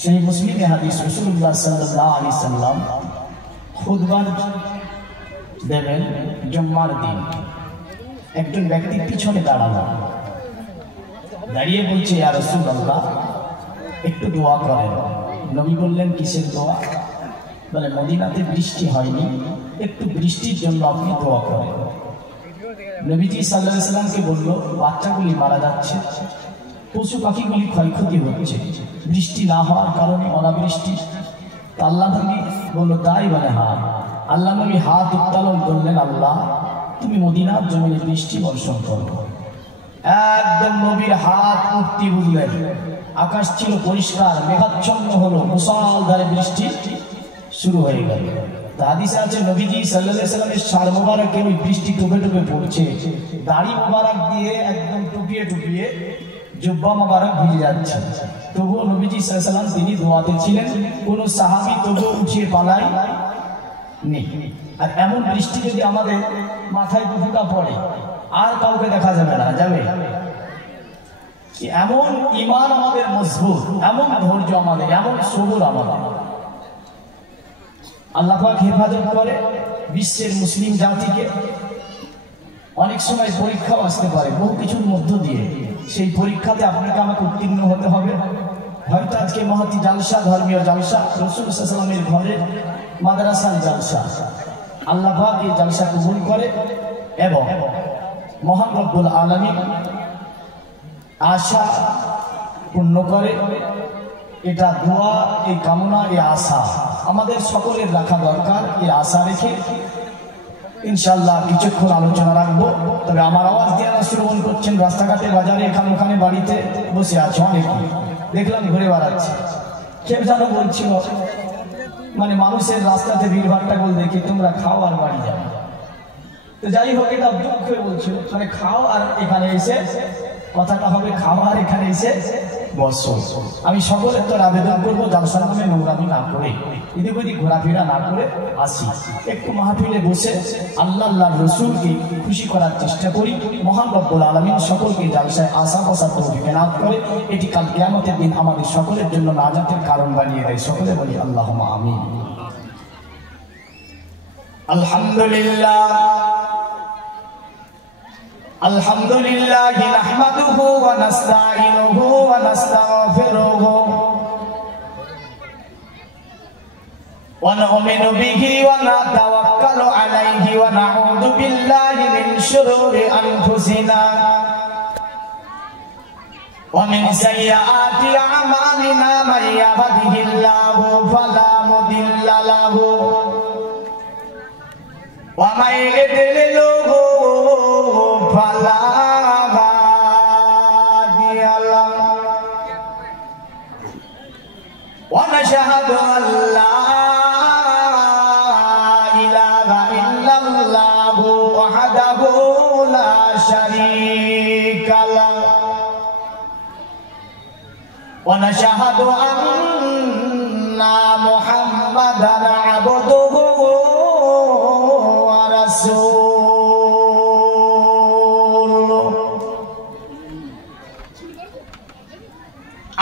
সেই মুসলিমে হাদিস রাসূলুল্লাহ সাল্লাল্লাহু আলাইহি সাল্লাম খুতবা দেবেন জুম্মার দিন। একজন ব্যক্তি পিছনে দাঁড়ালো, দাঁড়িয়ে বলছে ইয়া রাসূলুল্লাহ একটু দোয়া করেন। নবী বললেন কিসের দোয়া? বলে মদিনাতে বৃষ্টি হয়নি, একটু বৃষ্টির জন্য আপনি দোয়া করেন। নবীজি সাল্লাল্লাহু আলাইহি সাল্লামকে বলল বাচ্চাগুলি মারা যাচ্ছে, পশু পাখিগুলি ক্ষয়ক্ষতি হচ্ছে, বৃষ্টি না হওয়ার কারণে অনাবৃষ্টি। আল্লাহ নবী বলল তাই? বলে হ্যাঁ। আল্লাহ নবী হাত উত্তোলন করলেন, আল্লাহ তুমি মদিনার জমিনে বৃষ্টি বর্ষণ করো। একদম নবীর হাত উঠতে বুঝলেন, আকাশ ছিল পরিষ্কার, মেঘাচ্ছন্ন হলো, মুষলধারে বৃষ্টি শুরু হয়ে গেল। হাদিসে আছে নবীজি সাল্লাল্লাহু আলাইহি সাল্লামের শার মোবারকে ওই বৃষ্টি টুপে টুপে পড়ছে, দাড়ি মোবারক দিয়ে একদম টুপিয়ে টুপিয়ে জুব্বা মোবারক ভিজে যাচ্ছে। তবুও নবীজি সাল্লাল্লাহু আলাইহি সাল্লাম তিনি দোয়াতে ছিলেন, কোন সাহাবী তবুও উঠিয়ে পালায় নেই। আর এমন বৃষ্টি যদি আমাদের মাথায় দুটা পড়ে আর কাউকে দেখা যাবে না, যাবে? এমন ঈমান আমাদের মজবুত, এমন ধৈর্য আমাদের, এমন সবর আমাদের। আল্লাহ পাক হেফাজত করে বিশ্বের মুসলিম জাতিকে। অনেক সময় পরীক্ষাও আসতে পারে বহু কিছুর মধ্য দিয়ে, সেই পরীক্ষাতে আপনাকে আমাকে উত্তীর্ণ হতে হবে। হয়তো আজকে মহতি জালসা, ধর্মীয় জালসা, রাসূল সাল্লাল্লাহু আলাইহি ওয়াসাল্লামের ঘরের মাদ্রাসার জালসা, আল্লাহ পাক এই জালসা কবুল করে এবং মহান রব্বুল আলামিন আশা পূর্ণ করে। এটা দোয়া, এই কামনা, এই আশা আমাদের সকলের রাখা দরকার। এই আশা রেখে ইনশাআল্লাহ কিছুক্ষণ আলোচনা রাখবো। তবে আমার আওয়াজ দিয়ে শ্রবণ করছেন রাস্তাঘাটে, বাজারে, এখানে ওখানে, বাড়িতে বসে আছে অনেকে, দেখলাম ঘুরে বেড়াচ্ছে। কেউ যেন বলছিল মানে মানুষের রাস্তাতে ভিড়ভাট্টা বল দেখে তোমরা খাও আর বাড়ি যাও। তো যাই হোক, এটা দুঃখ বলছিল, মানে খাও আর এখানে এসে কথাটা হবে, খাও আর এখানে এসে বসো। আমি সকলের তোর আবেদন করবো জালসার নামে নোংরামি না করে, এদিক ওদিক ঘোরাফেরা না করে আসি, একটু মাহফিলে বসে আল্লাহ আল্লাহর রাসূলকে খুশি করার চেষ্টা করি। মহান রব্বুল আলামিন সকলকে জালসায় আসা বসার তৌফিক এনায়েত করে এটি কাল কিয়ামতের দিন আমাদের সকলের জন্য নাজাতের কারণ বানিয়ে দেয়। সকলে বলি আল্লাহুম্মা আমিন। আলহামদুলিল্লাহ আলহামদুলিল্লাহ নাহমাদুহু ওয়া নাস্তাঈনুহু ওয়া নাস্তাগফিরুহু ওয়া নু'মিনু বিহি ওয়া নাতাওয়াক্কালু আলাইহি ওয়া নাউযু বিল্লাহি মিন শুরুরি আনফুসিনা ওয়া মিন সাইয়্যাতি আ'মালিনা মান ইয়াহদিহিল্লাহু ফালা মুদিল্লা লাহু ওয়া মান ইউদ্লিলহু ফালা হাদিয়া লাহু ওয়া নাশহাদু আল লা ইলাহা ইল্লাল্লাহু ওয়াহদাহু লা শারীকা লাহু ওয়া নাশহাদু আন্না মুহাম্মাদান আবদুহু ওয়া রাসূলুহু।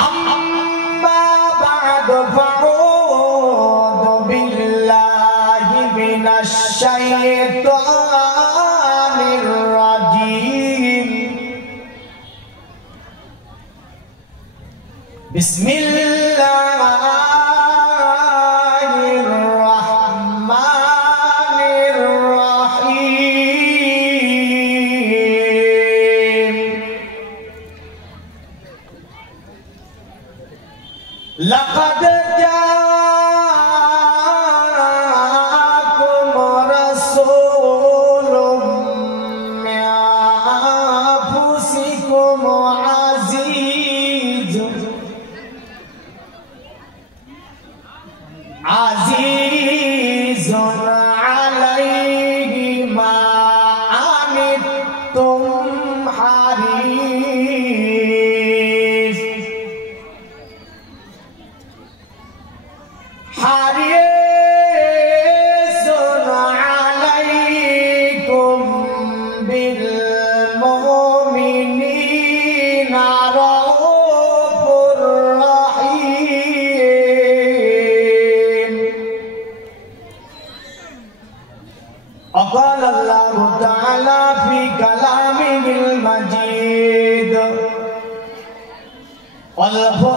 আম্মা বা'দু ফাউযু বিল্লাহি মিনাশ শাইতানির রাজীম। বিসমিল্লাহির রাহমানির রাহিম। লাকাদ জাআকুম রাসূলুম মিন আনফুসিকুম আজিজুন আলাইহি মা আনিতুম হারিস হারিসুন আলাইকুম বিল মুমিনিনা রাউফুর রাহিম।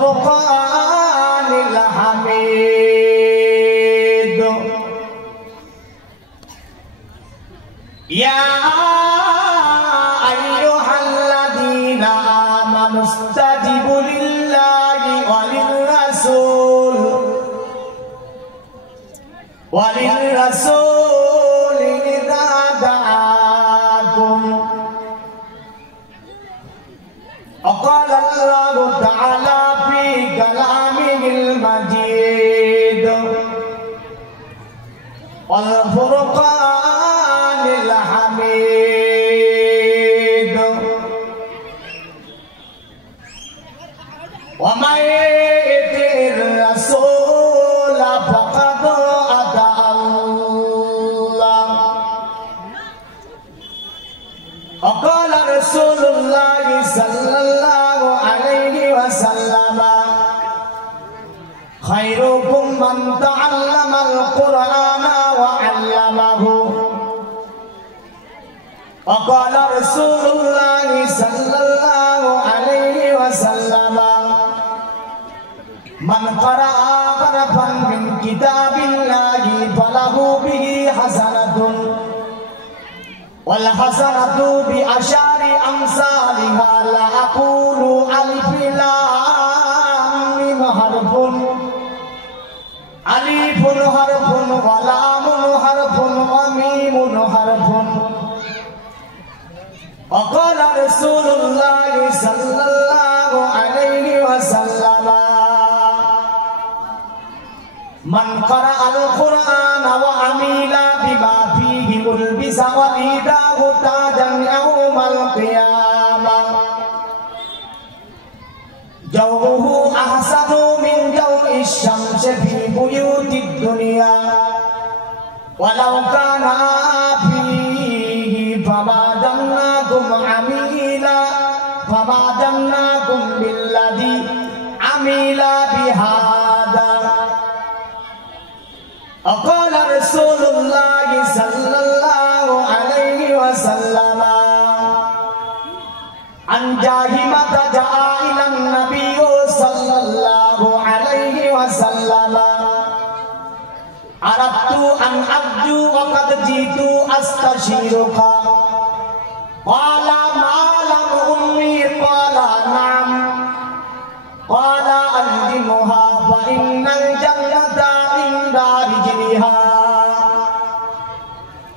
ফুরকানিল হামিদ ইয়া আইয়ুহাল্লাযীনা আমানুস্তাজিবু লিল্লাহি وللرسول إذا دعاكم وقال الله تعالى في كلامه المجيد والفرقان الحميد ومن يطع الرسول فقد وقال رسول الله صلى الله عليه وسلم خيركم من تعلم القرآن وعلمه وقال رسول الله صلى الله عليه وسلم من قرأ حرفا من كتاب الله فله به حسنة والحسنة بعشر أمثالها لا أقول ألف لام ميم حرف ألف حرف ولام حرف وميم حرف وقال رسول الله صلى الله عليه وسلم من قرأ القرآن وعمل بما فيه ألبس وليداه تاجا يوم القيامة جوه أحسن من جو الشمس في بيوت الدنيا ولو كان فيه فما دمناكم عميلا فما دمناكم بالذي عمل بهذا وقال رسول الله صلى الله عليه وسلم عن جاهمة جاء إلى النبي صلى الله عليه وسلم أردت أن أرجو وقد جئت أستشيرك قال ما لم أمي قال نعم قال ألزمها فإن الجنة عند رجلها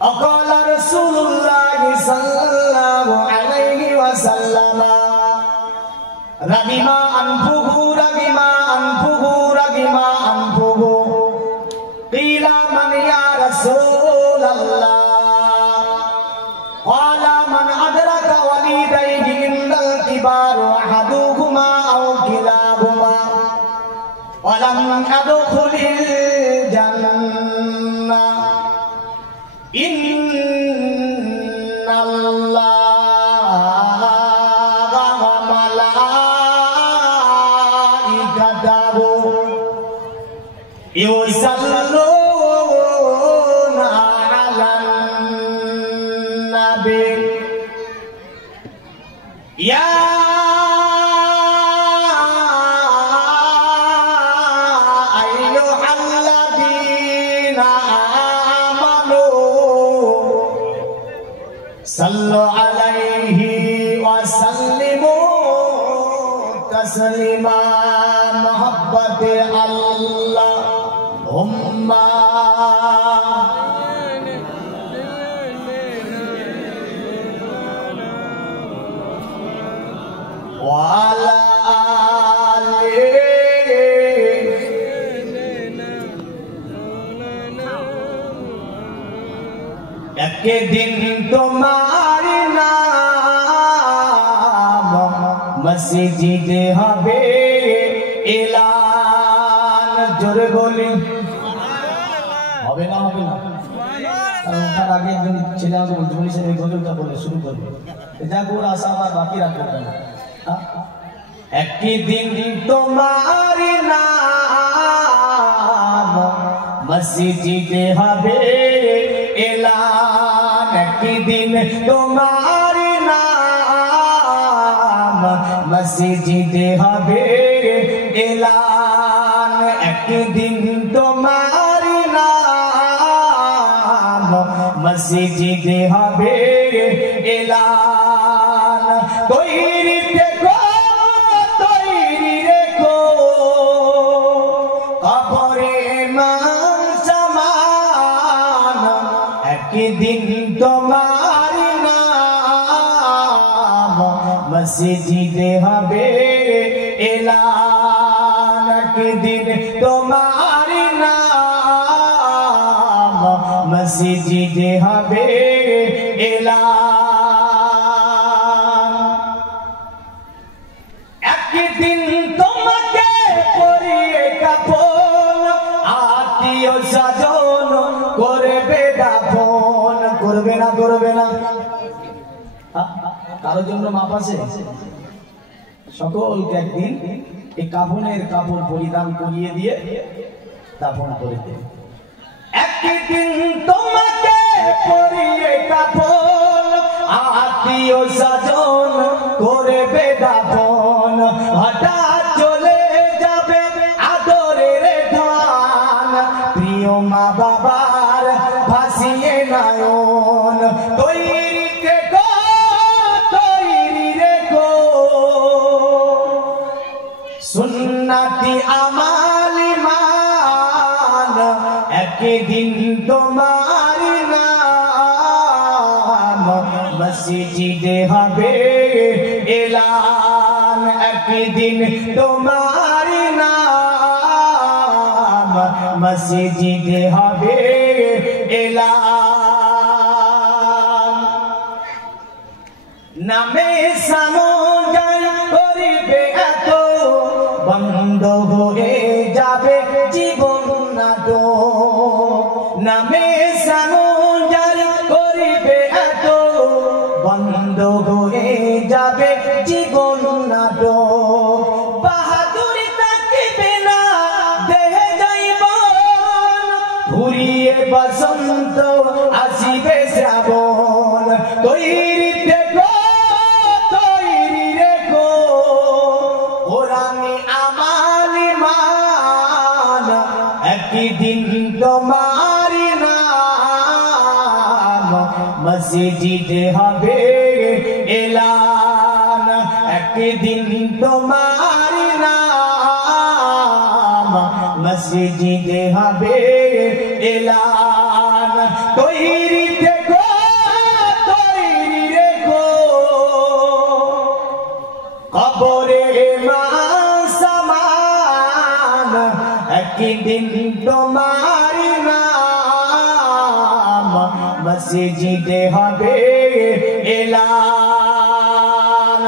وقال رسول الله صلى الله عليه وسلم رغم أنفه رغم أنفه رغم أنفه قيل من يا رسول الله قال من أدرك والديه عند الكبار أحدهما أو كلاهما ولم أدخل الجنة إن الله وملائكته يصلون على النبي يا أيها الذين آمنوا صلوا عليه وسلموا تسليما محبة اللهم وعلى آله একদিন তোমার নাম মসজিদে হবে এলান জোরে বলি হবে না হবে না তার আগে একজন ছেলে আমাকে বলতে বলেছেন এই গজলটা বলে শুরু করবে যা গোর আশা আমার বাকি রাখবে না একদিন তোমার নাম মসজিদে হবে এলান একদিন তোমার নাম মসজিদে হবে এলান একদিন তোমার নাম মসজিদে হবে এলান তৈরি থেকো তৈরি রেখো কবরে মান সমান একদিন তোমার নাম মসজিদে হবে এলান একদিন তোমার নাম মসজিদে হবে এলান একদিন তোমাকে পরিয়ে কাফন আত্মীয় স্বজন করবে দাফন করবে না করবে না কারোর জন্য মাপ আছে সকলকে একদিন এই কাফনের কাপড় পরিধান করিয়ে দিয়ে দাফন করে দেবে একদিন তোমাকে পরিয়ে কাফন আত্মীয় স্বজন করবে দাফন হঠাৎ চলে যাবে আদরের ধান প্রিয় মা বাবার ভাসিয়ে নয়ন তৈরি থেকো তৈরি রেখো সুন্নতি আমালি মান একদিন তোমার নাম মসজিদে হবে এলান একদিন তোমার নাম মসজিদে হবে এলান নামে সানো গান করিবে এত বন্ধ হয়ে যাবে জীবন নাটক নামে সানো গান করিবে এত বন্ধ হয়ে যাবে জীবন নাটক বাহাদুরি থাকিবে না দেহে যাইব ঘুরিয়ে বসন্ত আসিবে শ্রাবণ তৈরি থেকো তৈরি রেখো ওরানি আমালি মান একদিন তোমার নাম মসজিদে হবে এলান একদিন তোমার নাম মসজিদে হবে এলান তৈরি থেকো তৈরি রেখো কবরে মান সমান একদিন তোমার নাম মসজিদে হবে এলান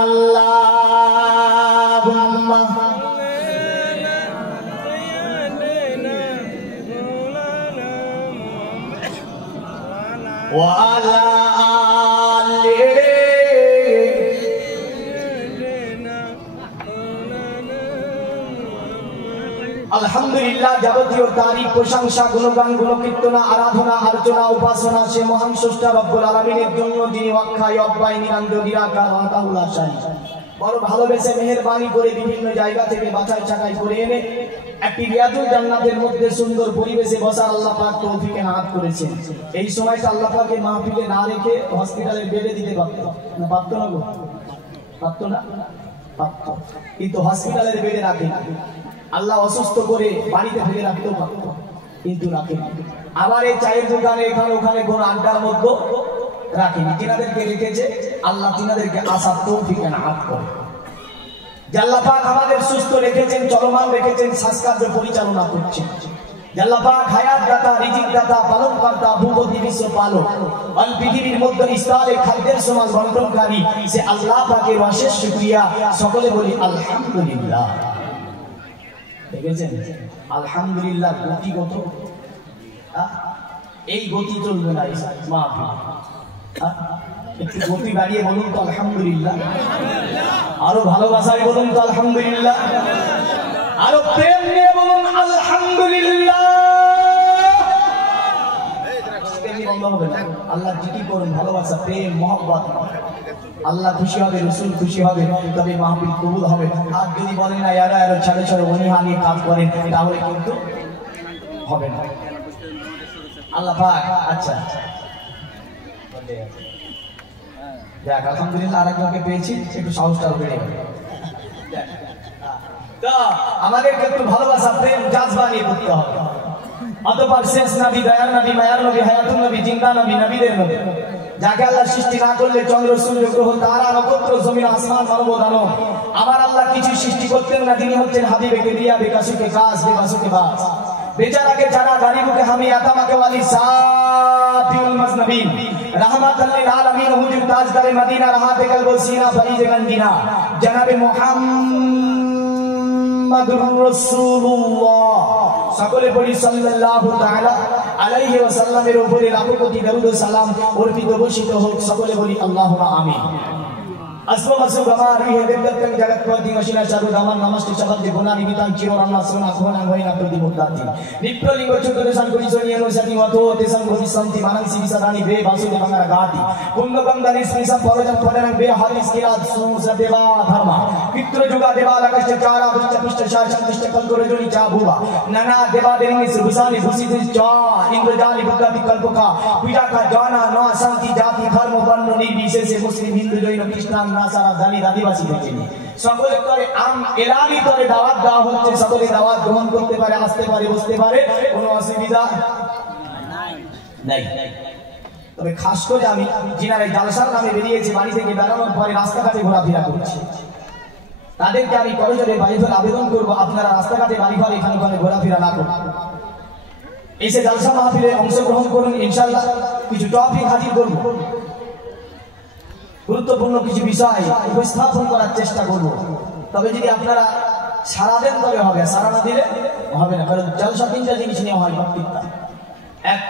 আল্লাহুম্মা ওয়া আলা আলিহি আলহামদুলিল্লাহ যাবতীয় তারিফ প্রশংসা গুণগান গুণকীর্তনা আরাধনা আর্চনা উপাসনা সে মহান স্রষ্টা রব্বুল আলামিনের জন্য যিনি অক্ষয় অব্যয় নিরঞ্জন নিরাকার আতাউল আশাই বড় ভালোবেসে মেহেরবানি করে বিভিন্ন জায়গা থেকে বাছাই ছাঁটাই করে এনে একটি রিয়াজুল জান্নাতের মধ্যে সুন্দর পরিবেশে বসার আল্লাহ পাক তৌফিক এনায়েত করেছেন এই সময়টা আল্লাহ পাকের মাহফিলে না রেখে হসপিটালে বেডে দিতে পারতো না পারতো না গো পারতো না পারতো কিন্তু হসপিটালের বেডে রাখে আল্লাহ অসুস্থ করে বাড়িতে ফেলে রাখতেও পারত কিন্তু রাখেনি আবার এই চায়ের দোকানে এখানে ওখানে কোন আড্ডার মধ্যে রাখেনি তিনাদেরকে রেখেছে আল্লাহ তিনাদেরকে আসার তৌফিক এনায়েত করে আল্লাহ পাক আমাদের সুস্থ রেখেছেন চলমান রেখেছেন শ্বাসকার্য পরিচালনা করছেন আল্লাহ পাক হায়াত দাতা রিজিক দাতা পালন কর্তা ভূপতি বিশ্ব পালক অল পৃথিবীর মধ্যে ইসলামে খাদ্যের সমান বন্টনকারী সে আল্লাহ পাকের অশেষ শুকরিয়া সকলে বলি আলহামদুলিল্লাহ দেখেছেন আলহামদুলিল্লাহ গতি কত এই গতি চলবে না মাহফিল একটু গতি বাড়িয়ে বলুন তো আলহামদুলিল্লাহ আরো ভালোবাসায় বলুন তো আলহামদুলিল্লাহ আরো প্রেম নিয়ে বলুন আলহামদুলিল্লাহ বন্ধ হবে না আল্লাহ জিকির করুন ভালোবাসা প্রেম মহব্বত আল্লাহ খুশি হবে, রসুল খুশি হবে, তবে মাহফিল কবুল হবে। আর যদি বলেন না এরা ছাড়ে ছাড়ে অনীহা নিয়ে কাজ করেন, তাহলে কিন্তু হবে না। আল্লাহ পাক আচ্ছা দেখ, আলহামদুলিল্লাহ আরেকজনকে পেয়েছি, একটু সাহসটাও বেড়ে গেল। তো আমাদেরকে একটু ভালোবাসা, প্রেম, জাজবা নিয়ে করতে হবে। অতঃপর শেষ নবী, দয়ার নবী, মায়ার নবী, হায়াতুন নবী, জিন্দা নবী, নবীদের নবী, যাকে আল্লাহ সৃষ্টি না করলে চন্দ্র, সূর্য, গ্রহ, তারা, নক্ষত্র, জমিন, আসমান, মানব দানব, আমার আল্লাহ কিছু সৃষ্টি করতেন না। তিনি হচ্ছেন হাবিবে কেদিয়া, বেকাসুকে কাজ, বেকাসুকে বাস, বেচারাকে যারা গারিবুকে হামি, আতামাকে ওয়ালি, সাফিউল মাজনবিন, রাহমাতাল লিল আলামিন, হুজুর তাজদারে মদিনা, রাহাতে কলব সিনা, ফরিজে গঞ্জিনা, জনাবে মুহাম্মাদুর রাসূলুল্লাহ। সকলে বলি সাল্লাল্লাহু তাআলা আলাইহি ওয়াসাল্লামের উপরে লাখো কোটি দরুদ ও সালাম অর্পিত বর্ষিত হোক। সকলে বলি আল্লাহুম্মা আমিন। আসমান আসমান গামার হে দেবদত্তং জগৎপতি মশিনা চারু দামান নমস্তে শব্দে গুণানি বিতাং চিররান্না সোনা সোনা হইনা প্রতি মুদ্দাতি নিপ্রলিঙ্গ চতুর্দশান কোটি জনিয়নো সতি মতো তেসং ভবিষ্যন্তি মানসি বিসরানি বে বাসুদে বাংলা গাতি কুন্দকম দানি স্মিসা পরজং পদনং বে হারিস কিরাত সুসা দেবা ধর্ম পিতৃ যুগা দেবা লকষ্ট চারা বুষ্ট পুষ্ট শাসন পুষ্ট কলকরে জনি চা ভুবা নানা দেবা দেনি সুবিসানি ভূষিত চা ইন্দ্রজালি বুদ্ধাতি কল্পকা পূজা কা জানা ন শান্তি জাতি ধর্ম বর্ণ নির্বিশেষে মুসলিম হিন্দু জৈন খ্রিস্টান নাসারা দলিত আদিবাসী থেকে সকলে করে আম এলানি করে দাওয়াত দেওয়া হচ্ছে। সকলে দাওয়াত গ্রহণ করতে পারে, আসতে পারে, বসতে পারে, কোনো অসুবিধা নাই। তবে খাস করে আমি যিনারা জালসার নামে বেরিয়েছে, বাড়ি থেকে বেরোনোর পরে রাস্তাঘাটে ঘোরাফেরা করছি, তাদেরকে আমি করজোরে বাড়িঘর আবেদন করবো, আপনারা রাস্তাঘাটে বাড়িঘর এখানে ওখানে ঘোরাফেরা না করুন, এসে জালসা মাহফিলে অংশগ্রহণ করুন। ইনশাআল্লাহ কিছু টপিক হাজির করব, গুরুত্বপূর্ণ কিছু বিষয় উপস্থাপন করার চেষ্টা করব। তবে যদি আপনারা সারা দেন তবে হবে, সারা না দিলে হবে না। কারণ জলসা তিনটা জিনিস নিয়ে হয়, বক্তৃতা, এক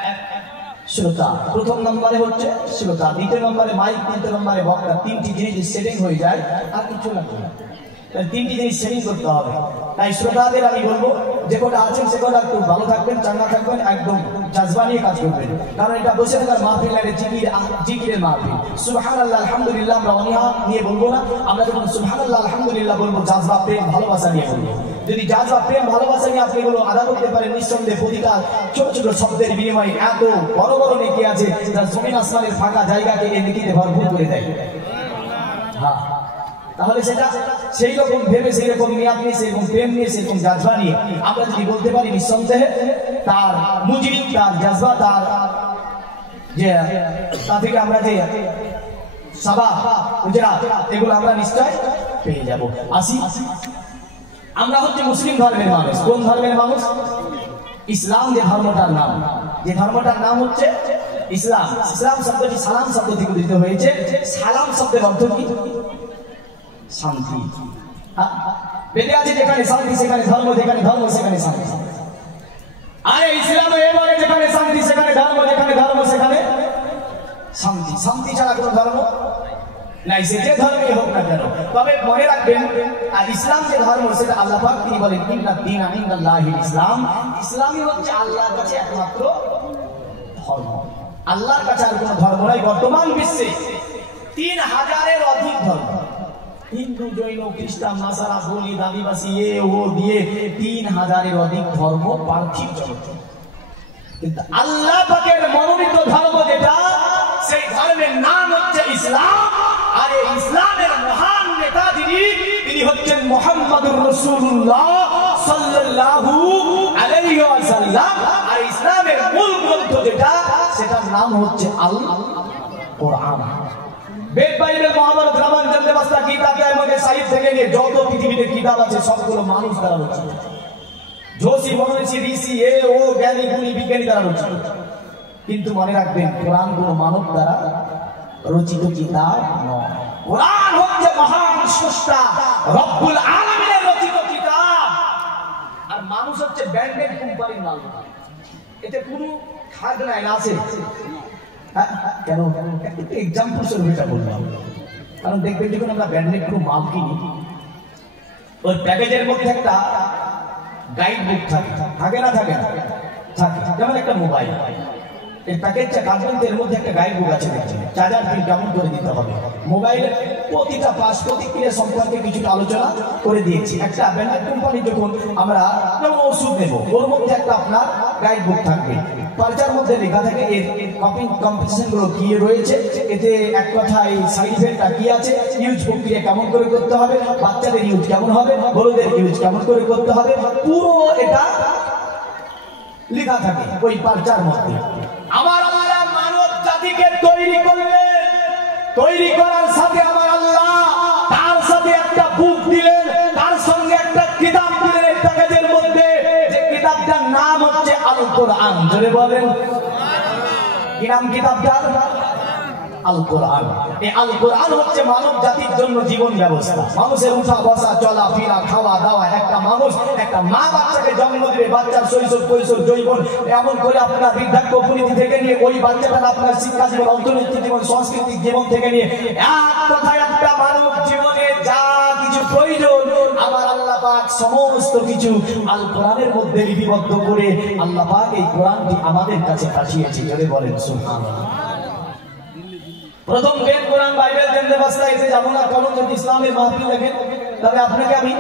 শ্রোতা, প্রথম নম্বরে হচ্ছে শ্রোতা, দ্বিতীয় নম্বরে মাইক, তৃতীয় নম্বরে বক্তা। তিনটি জিনিস সেটিং হয়ে যায়, আর কিছু না, তিনটি জিনিস সেটিং করতে হবে। তাই শ্রোতাদের আমি বলবো, যে কটা আছেন সে কটা একটু ভালো থাকবেন, চাঙ্গা থাকবেন, একদম জাজবা নিয়ে কাজ করবেন। কারণ এটা বসে থাকার মাহফিল না, জিকিরের মাহফিল। সুবহানাল্লাহ আলহামদুলিল্লাহ আমরা অনীহা নিয়ে বলবো না, আমরা যখন সুবহানাল্লাহ আলহামদুলিল্লাহ বলবো জাজবা, প্রেম, ভালোবাসা নিয়ে বলবো। যদি জাজবা, প্রেম, ভালোবাসা নিয়ে আপনি এগুলো আদা করতে পারেন, নিঃসন্দেহে প্রতিটা ছোট ছোট শব্দের বিনিময়ে এত বড় বড় নেকি আছে, যা জমিন আসমানের ফাঁকা জায়গাকে এই নেকিতে ভরপুর করে দেয়। হ্যাঁ, তাহলে সেটা সেই রকম ভেবে, সেই রকম নিয়াত নিয়ে, সেরকম প্রেম নিয়ে, সেরকম জাজবা নিয়ে আমরা যদি বলতে পারি, নিঃসন্দেহে তার মুজিব, তার জাজবা, তার যে তা থেকে আমরা যে সাবাব, গুজরাত, এগুলো আমরা নিশ্চয় পেয়ে যাব। আসি, আমরা হচ্ছে মুসলিম ধর্মের মানুষ। কোন ধর্মের মানুষ? ইসলাম যে ধর্মটার নাম, যে ধর্মটার নাম হচ্ছে ইসলাম। ইসলাম শব্দটি সালাম শব্দ থেকে উদ্ধৃত হয়েছে। সালাম শব্দের অর্থ কি? শান্তি। বেদে আছে যেখানে শান্তি সেখানে ধর্ম, যেখানে ধর্ম সেখানে শান্তি। আরে ইসলামে এবারে যেখানে শান্তি সেখানে ধর্ম, যেখানে ধর্ম সেখানে শান্তি। শান্তি ছাড়া কোনো ধর্ম নাই, সে যে ধর্মই হোক না কেন। তবে মনে রাখবেন, আর ইসলাম যে ধর্ম সেটা আল্লাহ পাক তিনি বলেন, ইন্না দীনা ইনদাল্লাহিল ইসলাম। ইসলামই হচ্ছে আল্লাহর কাছে একমাত্র ধর্ম। আল্লাহর কাছে আর কোনো ধর্ম নাই। বর্তমান বিশ্বে 3000-এর অধিক ধর্ম, হিন্দু, জৈন, খ্রিস্টান, নাসারা, বলি, আদিবাসী, এ ও দিয়ে 3000-এর অধিক ধর্ম পার্থিব জগতে। কিন্তু আল্লাহ পাকের মনোনীত ধর্ম যেটা, সেই ধর্মের নাম হচ্ছে ইসলাম। আর এই ইসলামের মহান নেতা যিনি, তিনি হচ্ছেন মুহাম্মাদুর রাসূলুল্লাহ সাল্লাল্লাহু আলাইহি ওয়াসাল্লাম। আর ইসলামের মূল গ্রন্থ যেটা, সেটার নাম হচ্ছে আল কোরআন। বেদ, বাইবেল, মহাভারত, রামায়ণ, চন্দ্রবাস্তা, গীতা, মধ্যে সাহিত্য থেকে নিয়ে যত পৃথিবীতে কিতাব আছে সবগুলো মানুষ দ্বারা রচিত। যোশী, মনীষী, ঋষি, এ ও জ্ঞানী, গুণী, বিজ্ঞানী দ্বারা রচিত। কিন্তু মনে রাখবেন, কোরআন কোনো মানব দ্বারা রচিত কিতাব নয়। কোরআন হচ্ছে মহান স্রষ্টা রব্বুল আলামিনের রচিত কিতাব। আর মানুষ হচ্ছে ব্র্যান্ডেড কোম্পানির মাল, এতে কোনো খাদ নাই, না আছে। কেন? একটু এক্সাম্পল স্বরূপ এটা বললাম। কারণ দেখবেন, যখন আমরা ব্র্যান্ডেড কোনো মাল কিনি, ওই প্যাকেজের মধ্যে একটা গাইড বুক থাকে, থাকে না থাকে না? থাকে। যেমন একটা মোবাইল, এই প্যাকেটটা কাটবেন, এর মধ্যে একটা গাইড বুক আছে, দেখছেন চার্জার পিন কেমন করে দিতে হবে, মোবাইলের প্রতিটা পাশ প্রতিক্রিয়া সম্পর্কে কিছুটা আলোচনা করে দিয়েছি। একটা ব্র্যান্ডেড কোম্পানি যখন আমরা যেমন ওষুধ নেব, ওর মধ্যে একটা আপনার গাইড বুক থাকবে, পার্চার মধ্যে লেখা থাকে এর কম্পিটিশন গুলো কি রয়েছে, এতে এক কথায় সাইড ইফেক্টটা কি আছে, ইউজ প্রক্রিয়া কেমন করে করতে হবে, বাচ্চাদের ইউজ কেমন হবে, বড়দের ইউজ কেমন করে করতে হবে, পুরো এটা লেখা থাকে ওই পার্চার মধ্যে। আমার আল্লাহ মানব জাতিকে তৈরি করলেন, তৈরি করার সাথে আমার আল্লাহ তার সাথে একটা বুক দিলেন, তার সঙ্গে একটা কিতাব দিলেন এই প্যাকেজের মধ্যে, যে কিতাবটার নাম হচ্ছে আল কোরআন। জোরে বলেন কি নাম কিতাবটার? আল কোরআন। এই আল কোরআন হচ্ছে মানব জাতির জন্য জীবন ব্যবস্থা, মানুষের উঠা বসা চলা ফিরা খাওয়া দাওয়া। একটা মানুষ, একটা মা বাচ্চাকে জন্ম দেবে, বাচ্চার শৈশব কৈশোর যৌবন এমন করে আপনার বৃদ্ধাক্য উপনীতি থেকে নিয়ে ওই বাচ্চাটার আপনার শিক্ষা জীবন, অর্থনৈতিক জীবন, সাংস্কৃতিক জীবন থেকে নিয়ে এক কথায় একটা মানব জীবনে যা কিছু প্রয়োজন আমার আল্লাহ পাক সমস্ত কিছু আল কোরআনের মধ্যে লিপিবদ্ধ করে আল্লাহ পাক এই কোরআনটি আমাদের কাছে পাঠিয়েছে। জোরে বলেন সুবহানাল্লাহ। প্রথম বেদ কোরআন বাইবেল জানতে বাস্তা এসে যাব না, কারণ যদি ইসলামের মাহফিল দেখেন তবে আপনাকে আমি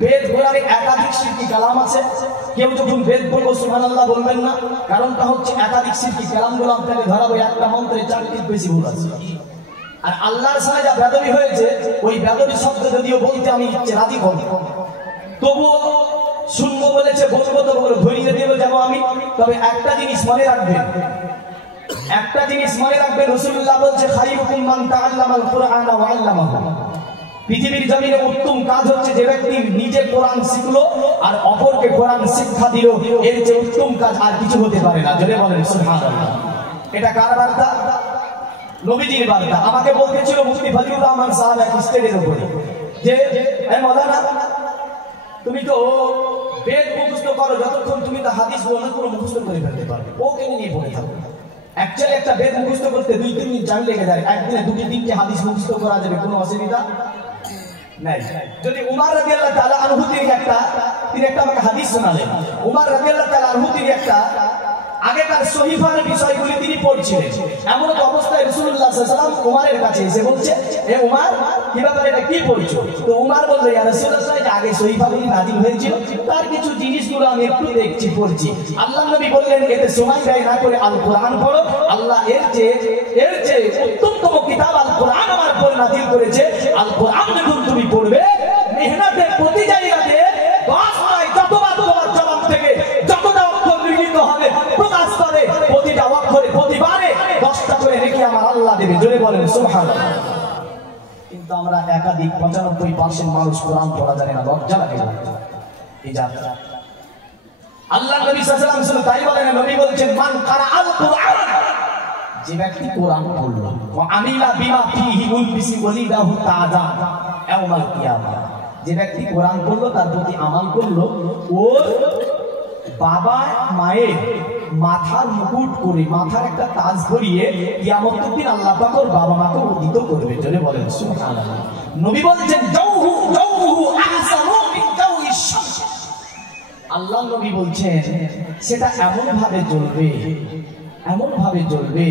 বেদ কোরআনে একাধিক শিরকি কালাম আছে। কেউ যখন বেদ বলবো সুবহানাল্লাহ বলবেন না, কারণটা হচ্ছে একাধিক শিরকি কালামগুলো আপনাকে ধরাবো, একটা মন্ত্রে 4টির বেশি ভুল আছে। আর আল্লাহর সাথে যা বেদবি হয়েছে, ওই বেদবি শব্দ যদিও বলতে আমি রাজি হই, তবুও শুনবো বলেছে, বলবো তো বলে ধরিয়ে দেবো যাবো আমি। তবে একটা জিনিস মনে রাখবেন, একটা জিনিস মনে রাখবেন, রাসূলুল্লাহ বলছে খায়রুকুম মান তাআল্লামাল কুরআনা ওয়া আল্লামাহু। পৃথিবীর জমিনে উত্তম কাজ হচ্ছে যে ব্যক্তি নিজে কোরআন শিখলো আর অপরকে কোরআন শিক্ষা দিল, এর চেয়ে উত্তম কাজ আর কিছু হতে পারে না। জোরে বলেন সুবহানাল্লাহ। এটা কার বার্তা? নবীজির বার্তা। আমাকে বলতেছিল মুফতি ফজলুর রহমান সাহেব এক স্টেজের উপরে যে মাওলানা তুমি তো বেদ মুখস্থ করো, যতক্ষণ তুমি তো হাদিস বর্ণনা করে মুখস্থ করে ফেলতে পারবে, ও কেন নিয়ে পড়ে থাকো। অ্যাকচুয়ালি একটা বেদ মুখস্থ করতে 2-3 দিন টাইম লেগে যায়, একদিনে 2-3টে হাদিস মুখস্থ করা যাবে, কোনো অসুবিধা নাই। যদি উমর রাদিয়াল্লাহু তাআলা আনহু তিনি একটা আমাকে হাদিস শোনালেন, উমর রাদিয়াল্লাহু তাআলা আনহু তিনি একটা আগেকার সহিফার বিষয়গুলি তিনি পড়ছিলেন, এমন এক অবস্থায় রাসূলুল্লাহ সাল্লাল্লাহু আলাইহি ওয়াসাল্লাম উমরের কাছে এসে বলছে, এ উমর কি ব্যাপারে, এটা কি পড়ছো? তো উমর বলল, ইয়া রাসূলুল্লাহ, এটা আগে সহিফাগুলি নাযিল হয়েছিল, তার কিছু জিনিসগুলো আমি একটু দেখছি পড়ছি। আল্লাহর নবী বললেন, এতে সময় ব্যয় না করে আল কোরআন পড়ো, আল্লাহ এর চেয়ে উত্তমতম কিতাব আল কোরআন আমার উপর নাযিল করেছে। আল কোরআন যখন তুমি পড়বে, মেহনতের প্রতি জায়গাতে 10 নয়, যতবার তোমার জবান থেকে যতটা অক্ষর লিখিত হবে প্রকাশ পাবে, প্রতিটা অক্ষরে প্রতিবারে 10টা করে লিখে আমার আল্লাহ দেবে। জোরে বলেন সুবহানাল্লাহ। কিন্তু আমরা একাধিক 95% মানুষ কোরআন পড়া জানে না, লজ্জা লাগে। এই যাত্রা আল্লাহ নবী সাল্লাল্লাহু আলাইহি ওয়াসাল্লাম তাই বলেন, নবী বলেছেন মান কারাআল কুরআন, যে ব্যক্তি কোরআন পড়ল, ওয়া আমিলা বিমা ফীহি উলবিসি ওয়ালিদাহু তাআজা ইয়াউমাল কিয়ামা, যে ব্যক্তি কোরআন পড়ল তার প্রতি আমল করলো, ওর বাবা মায়ের মাথার মুকুট করে, মাথার একটা তাজ পরিয়ে কিয়ামতের দিন আল্লাহ পাক ওর বাবা মাকে উদ্দিত করবে। জোরে বলেন সুবহানাল্লাহ। নবী বলেছেন জাওহু আহসানু মিন জাওহিশ শামস, আল্লাহ নবী বলছেন সেটা এমন ভাবে জ্বলবে, এমন ভাবে জ্বলবে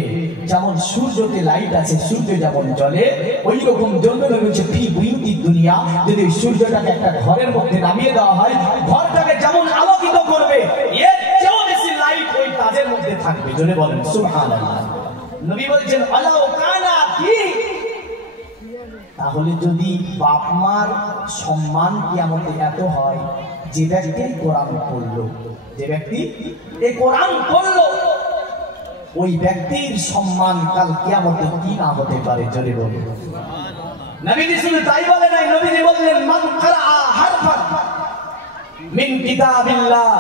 যেমন সূর্যতে লাইট আছে, সূর্য যেমন জ্বলে ওই রকম জ্বলবে। রয়েছে ফি বুয়ুতি দুনিয়া, যদি সূর্যটাকে একটা ঘরের মধ্যে নামিয়ে দেওয়া হয়, ঘরটাকে যেমন আলোকিত করবে, এর চেয়েও বেশি লাইট ওই তাজের মধ্যে থাকবে। জোরে বলেন সুবহানাল্লাহ। নবী বলেছেন আলাউ কানা কি, তাহলে যদি বাপ মার সম্মান কিয়ামতে এত হয়, যে ব্যক্তি কোরআন পড়লো, যে ব্যক্তি এই কোরআন পড়লো, ওই ব্যক্তির সম্মান কাল কিয়ামতে কি না হতে পারে। জোরে বলুন নবীজি শুধু তাই বলে নাই, নবীজি বললেন মান কারাআ হারফান মিন কিতাবিল্লাহ,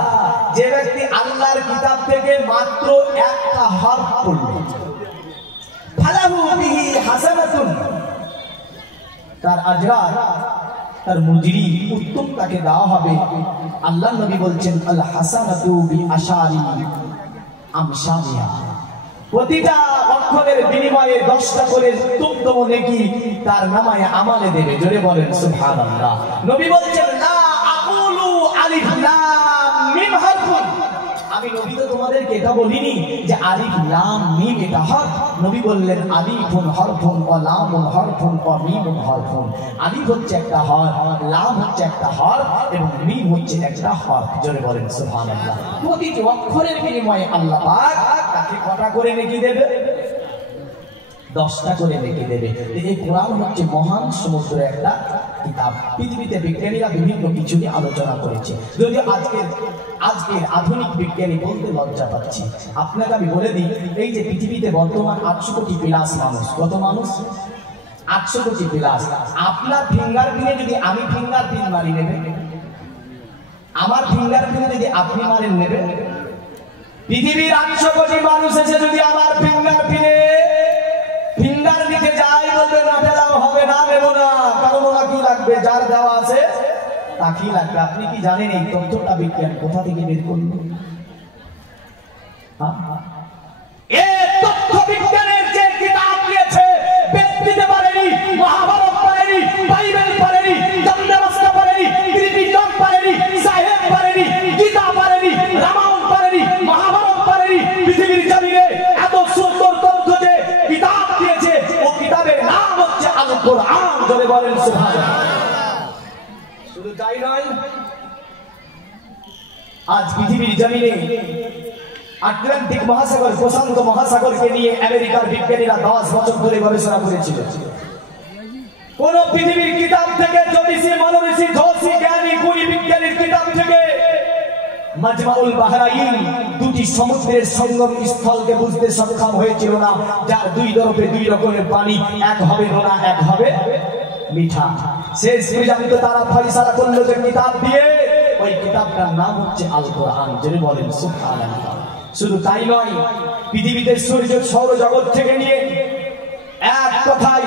যে ব্যক্তি আল্লাহর কিতাব থেকে মাত্র একটা হরফ পড়ল, ফালাহু বিহি হাসানাতুন, তার আজরাত, তার মুজরি উত্তম তাকে দেওয়া হবে। আল্লাহ নবী বলছেন আল হাসানাতু বিআশারি আমসালিহা, প্রতিটা অক্ষরের বিনিময়ে 10টা করে উত্তমতম নেকি তার নামায়ে আমলে দেবে। জোরে বলেন সুবহানাল্লাহ। নবী বলছেন লা আকুলু আলিফ লাম মিম হারফুন, আমি নবী তো তোমাদেরকে এটা বলিনি যে আলিফ লাম মিম এটা হরফ। নবী বললেন আলিফুন হরফুন ওয়া লামুন হরফুন ওয়া মিমুন হরফুন। আলিফ হচ্ছে একটা হরফ, লাম হচ্ছে একটা হরফ এবং মিম হচ্ছে একটা হরফ। জোরে বলেন সুবহানাল্লাহ। প্রতিটি অক্ষরের বিনিময়ে আল্লাহ পাক তাকে কটা করে নেকি দেবে? 10টা করে নেকি দেবে। এই কোরআন হচ্ছে মহান সমুদ্রের একটা কিতাব। পৃথিবীতে বিজ্ঞানীরা বিভিন্ন কিছু নিয়ে আলোচনা করেছে, যদিও আজকের আধুনিক বিজ্ঞানী বলতে লজ্জা পাচ্ছি। আপনাকে আমি বলে দিই, এই যে পৃথিবীতে বর্তমান 800 কোটি প্লাস মানুষ, কত মানুষ? 800 কোটি প্লাস। আপনার ফিঙ্গারপ্রিন্টে যদি আমি ফিঙ্গারপ্রিন্ট মারি নেবে, আমার ফিঙ্গারপ্রিন্টে যদি আপনি মারেন নেবে, পৃথিবীর 800 কোটি মানুষ এসে যদি আমার ফিঙ্গার দিতে যায়, বলবে না ফেলাও হবে না, নেব না, কারণ ওরা কি লাগবে, যার দেওয়া আছে তা কি লাগবে। আপনি কি জানেন এই তথ্যটা বিজ্ঞান কোথা থেকে বের করলো? তথ্য বিজ্ঞানের যে কিতাব দিয়েছে, বেদ দিতে পারেনি, মহাভারত পারেনি, বাইবেল পারেনি, চন্দ্রবাস্তা পারেনি, ত্রিপিটক পারেনি, সাহেব পারেনি, গীতা পারেনি, রামায়ণ পারেনি, মহাভারত পারেনি। পৃথিবীর জমিনে এত সুন্দর তথ্য যে কিতাব দিয়েছে, ও কিতাবের নাম হচ্ছে আল কোরআন। জোরে বলেন সুবহানাল্লাহ। শুধু তাই নয়, আজ পৃথিবীর জমিনে আটলান্টিক মহাসাগর, প্রশান্ত মহাসাগরকে নিয়ে আমেরিকার বিজ্ঞানীরা 10 বছর ধরে গবেষণা করেছিল। কোন পৃথিবীর কিতাব থেকে, জ্যোতিষী, মনোঋষি, ধর্ষী, জ্ঞানী, গুণী বিজ্ঞানীর কিতাব থেকে মাজমাউল বাহরাইন, দুটি সমুদ্রের সঙ্গম স্থলকে বুঝতে সক্ষম হয়েছিল না, যার দুই তরফে দুই রকমের পানি, এক হবে নোনা, এক হবে মিঠা। শেষ পর্যন্ত তারা ফয়সালা করলো যে কিতাব দিয়ে, ওই কিতাবটার নাম হচ্ছে আল কোরআন। যিনি বলেন সুবহানাল্লাহ। শুধু তাই নয়, পৃথিবীতে সূর্য সৌরজগৎ থেকে নিয়ে এক কথায়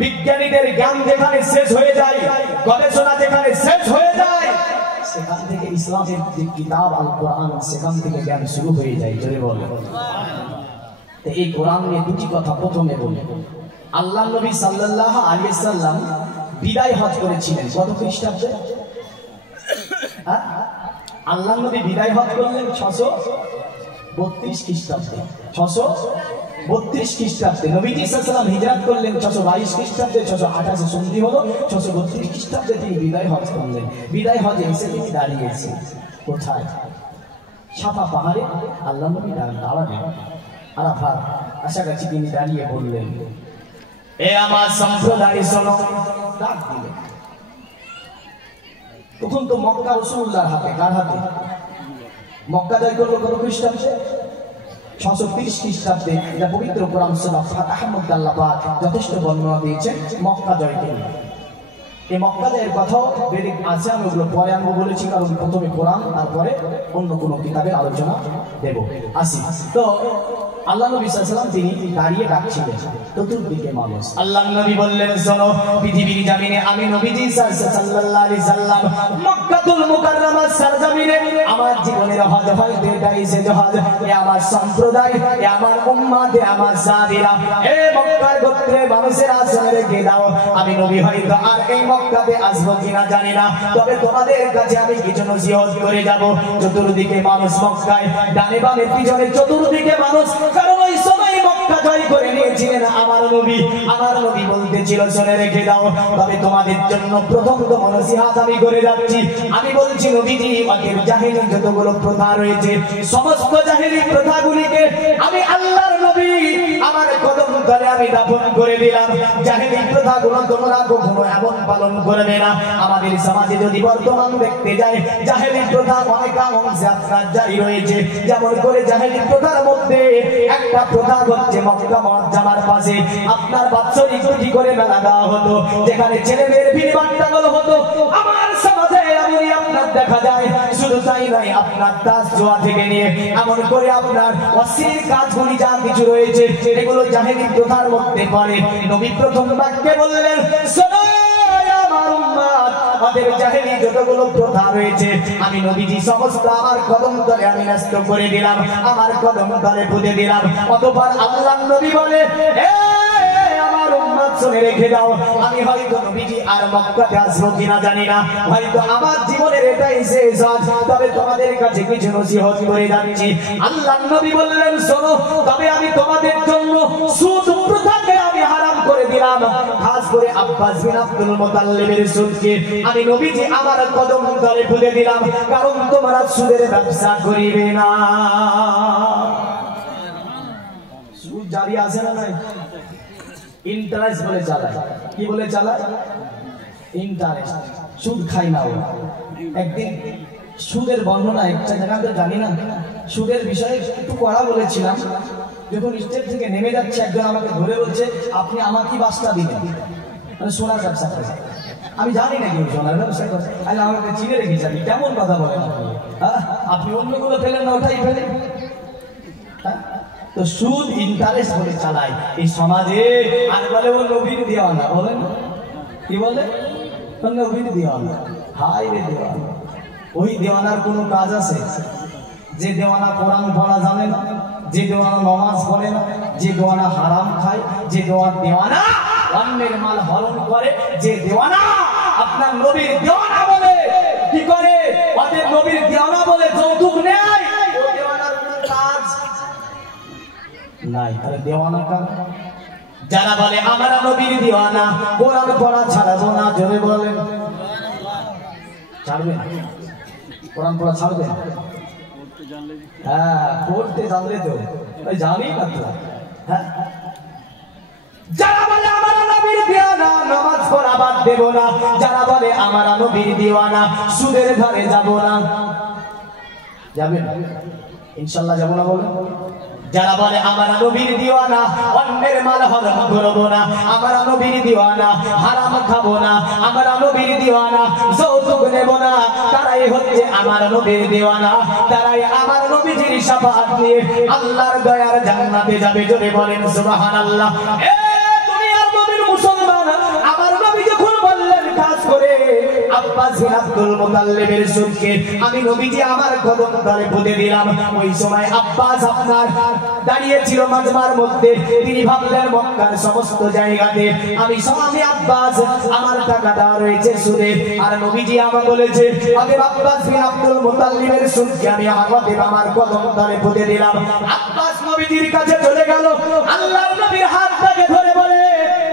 বিজ্ঞানীদের জ্ঞান যেখানে শেষ হয়ে যায়, গবেষণা যেখানে শেষ হয়ে যায়, সেখান থেকে ইসলামের যে কিতাব আল কোরআন, সেখান থেকে জ্ঞান শুরু হয়ে যায়। জোরে বলেন। এই কোরআন নিয়ে দুটি কথা প্রথমে বলি। আল্লাহ নবী সাল্লাল্লাহু আলাইহি ওয়াসাল্লাম বিদায় হজ করেছিলেন কত খ্রিস্টাব্দে? আল্লাহ নবী বিদায় হজ করলেন 632 খ্রিস্টাব্দে। 632 খ্রিস্টাব্দে নবীজি সাল্লাল্লাহু আলাইহি ওয়াসাল্লাম হিজরত করলেন 622 খ্রিস্টাব্দে। 628 সন্ধি হলো, 632 খ্রিস্টাব্দে তিনি বিদায় হজ করলেন। বিদায় হজে এসে তিনি দাঁড়িয়েছেন কোথায়? সাফা পাহাড়ে আল্লাহ নবী দাঁড়ালেন। আরাফাত কাছাকাছি তিনি দাঁড়িয়ে বললেন, এ আমার সম্প্রদায় শোনো। ডাক দিলেন। তখন তো মক্কা রাসূলুল্লাহর হাতে, কার হাতে? মক্কা জয় করলো কত খ্রিস্টাব্দে? 630 খ্রিস্টাব্দে। এটা পবিত্র কোরআন সূরা ফাতহ মধ্যে আল্লাহ পাক যথেষ্ট বর্ণনা দিয়েছেন মক্কা জয়কে নিয়ে। এই মক্কা জয়ের কথাও বেদিক আছে, আমি ওগুলো পরে আমি বলেছি, কারণ প্রথমে কোরআন, তারপরে অন্য কোনো কিতাবের আলোচনা দেব। আসি তো, আল্লাহ নবী সাল্লাল্লাহু আলাইহি ওয়াসাল্লাম তিনি দাঁড়িয়ে ডাকছিলেন চতুর্দিকে মানুষ। আল্লাহ নবী বললেন, শোনো, পৃথিবীর জমিনে আমি নবীজি সাল্লাল্লাহু আলাইহি ওয়াসাল্লাম মক্কাতুল মুকাররমার সরজমিনে আমার জীবনের হজ হয় এটাই সে হজ। এ আমার সম্প্রদায়, এ আমার উম্মত, এ আমার সাহাবীরা, এ মক্কার গোত্রের মানুষেরা শুনে রেখে দাও, আমি নবী হয়তো আর এই মক্কাতে আসবো কিনা জানি না, তবে তোমাদের কাছে আমি কিছু নসিহত করে যাব। চতুর্দিকে মানুষ মক্কায়, ডানে বামে পিছনে চতুর্দিকে মানুষ, কারণ ওই সময় মক্কা জয় করে নিয়েছিলেন আমার নবী। আমার নবী বলতেছিল, শুনে রেখে দাও, তবে তোমাদের জন্য প্রথমতম নসিহত আমি করে যাচ্ছি। আমি বলছি নবীজি, আগের জাহেলি যতগুলো প্রথা রয়েছে, সমস্ত জাহেলি প্রথাগুলিকে আমি আল্লাহর নবী আমার কদম তলে আমি দাফন করে দিলাম। জাহেলি প্রথাগুলো তোমরা কখনো এমন পালন করবে না। আমাদের সমাজে যদি বর্তমান দেখতে যাই, জাহেলি প্রথা অনেক অংশে আপনার জারি রয়েছে। যেমন করে জাহেলি প্রথার মধ্যে একটা প্রথা হচ্ছে মক্কা মুআজ্জামার পাশে আপনার বাৎসরিক ছুটি করে মেলা দেওয়া হতো, যেখানে ছেলে মেয়ের ভিড় বাট্টাগোল হতো। আমার সমাজে এমনই আপনার দেখা যায়। শুধু তাই নয়, আপনার দাস জোয়া থেকে নিয়ে এমন করে আপনার অশ্লীল কাজগুলি যা কিছু রয়েছে, এগুলো জাহেলি প্রথার মধ্যে পড়ে। নবী প্রথম বাক্যে বললেন, শোনো আমার উম্মত, আমাদের জাহেলি যতগুলো প্রথা রয়েছে আমি নবীজি সমস্ত আমার কদম তলে আমি নষ্ট করে দিলাম, আমার কদম তলে পুঁতে দিলাম। অতঃপর আল্লাহর নবী বলে, আমার উম্মত শুনে রেখে দাও, আমি হয়তো নবীজি আর মক্কাতে আসবো কিনা জানি না, হয়তো আমার জীবনের এটাই শেষ, তবে তোমাদের কাছে কিছু নসিহত করে যাচ্ছি। আল্লাহর নবী বললেন, শোনো, তবে আমি তোমাদের জন্য সুদ প্রথাকে আমি হারাম করে দিলাম, খাস করে আব্বাস বিন আব্দুল মুতাল্লিবের সুদকে আমি নবীজি আমার কদম তলে ফেলে দিলাম, কারণ তোমরা সুদের ব্যবসা করিবে না। সুদ জারি আছে না নাই? ইন্টারেস্ট বলে চালায়। কি বলে চালায়? ইন্টারেস্ট। সুদ খাই না ও। একদিন সুদের বর্ণনা একটা জায়গাতে জানি না, সুদের বিষয়ে একটু কড়া বলেছিলাম, যখন স্টেজ থেকে নেমে যাচ্ছে একজন আমাকে ধরে বলছে, আপনি আমাকে বাসটা দিবেন, মানে সোনার ব্যবসা করে। আমি জানি না কেউ সোনার ব্যবসা করে, তাহলে আমাকে চিনে রেখেছি, আপনি কেমন কথা বলেন আপনি অন্যগুলো ফেলেন না, ওটাই ফেলেন। তো সুদ ইন্টারেস্ট বলে চালায় এই সমাজে। আর বলে ও নবীর দেওয়ানা, বলেন কি বলে? নবীর দেওয়ানা, হাই রে দেওয়ানা। ওই দেওয়ানার কোনো কাজ আছে? যে দেওয়ানা কোরআন পড়া জানে না, যে দেওয়ানা নামাজ পড়ে না, যে দেওয়ানা হারাম খায়, যে দেওয়ানা অন্যের মাল হরণ করে, যে দেওয়ানা আপনার নবীর দেওয়ানা বলে কি করে, ওদের নবীর দেওয়ানা বলে যৌতুক নেয়, ও দেওয়ানার কোনো কাজ নাই। তাহলে দেওয়ানা কার? যারা বলে আমরা নবীর দেওয়ানা, কোরআন পড়া ছাড়াবো না, জোরে বলেন ছাড়বে না, কোরআন পড়া ছাড়বে না? হ্যাঁ, পড়তে জানলে তো জানি না তো। হ্যাঁ, যারা বলে আমরা নবীর দিওয়ানা, নামাজ পড়া বাদ দেব না, যারা বলে আমরা নবীর দিওয়ানা, সুদের ধারে যাব না, যাবেন ইনশাআল্লাহ, যাব না বলে? যারা বলে আমরা নবীর দিওয়ানা, অন্যের মাল হরণ করব না, আমরা নবীর দিওয়ানা, হারাম খাবো না, আমরা নবীর দিওয়ানা, যৌতুক নেব না, তারাই হচ্ছে আমার নবীর দিওয়ানা, তারাই আমার নবীজির শাফাআত নিয়ে আল্লাহর দয়ার জান্নাতে যাবে। জোরে বলেন সুবহানাল্লাহ। এ দুনিয়ার নবীর মুসলমান, আমার নবী যখন বললেন কাজ করে আব্বাস বিন আব্দুল মুতাল্লিবের সুদকে আমি নবীজি আমার কদম তলে পুঁতে দিলাম, ওই সময় আব্বাস আপনার দাঁড়িয়ে ছিল মাজমার মধ্যে। তিনি ভাবলেন মক্কার সমস্ত জায়গাতে আমি আব্বাস আমার টাকা দেওয়া রয়েছে সুদে, আর নবীজি আমাকে বলেছে অতএব আব্বাস বিন আব্দুল মুতাল্লিবের সুদকে আমি আমার কদম তলে পুঁতে দিলাম। আব্বাস নবীজির কাছে চলে গেল, আল্লাহর নবীর হাতটাকে ধরে বলে,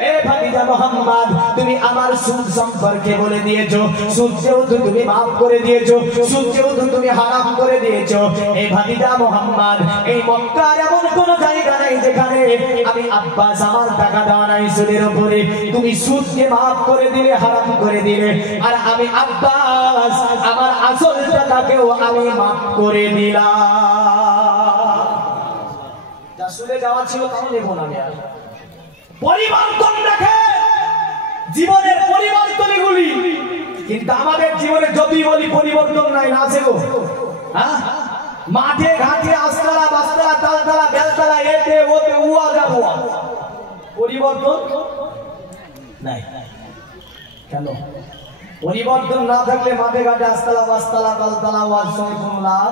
এ ভাতিজা মুহাম্মদ, তুমি আমার সুদ সম্পর্কে বলে দিয়েছো, সুদ যেহেতু তুমি মাফ করে দিয়েছো, সুদ যেহেতু তুমি হারাম করে দিয়েছো, এই ভাতিজা মুহাম্মদ, এই মক্কার এমন কোন জায়গা নাই যেখানে আমি আব্বাস আমার টাকা দেওয়া নাই সুদের উপরে, তুমি সুদকে মাফ করে দিলে, হারাম করে দিলে, আর আমি আব্বাস আমার আসল টাকাকেও আমি মাফ করে দিলাম। যা সুদে যাওয়া ছিল তাও নেব না আমি। আর পরিবর্তন দেখে জীবনের পরিবর্তন এগুলি, কিন্তু আমাদের জীবনে যদি বলি পরিবর্তন নাই, না আছে গো। হ্যাঁ, মাঠে ঘাটে আস্তলা বাস্তলা তালতলা বেলতলা এতে ওতে উয়া যাবো, পরিবর্তন নাই। কেন? পরিবর্তন না থাকলে মাঠে ঘাটে আস্তলা বাস্তলা তালতলা ওয়ার সঙ্গে কোনো লাভ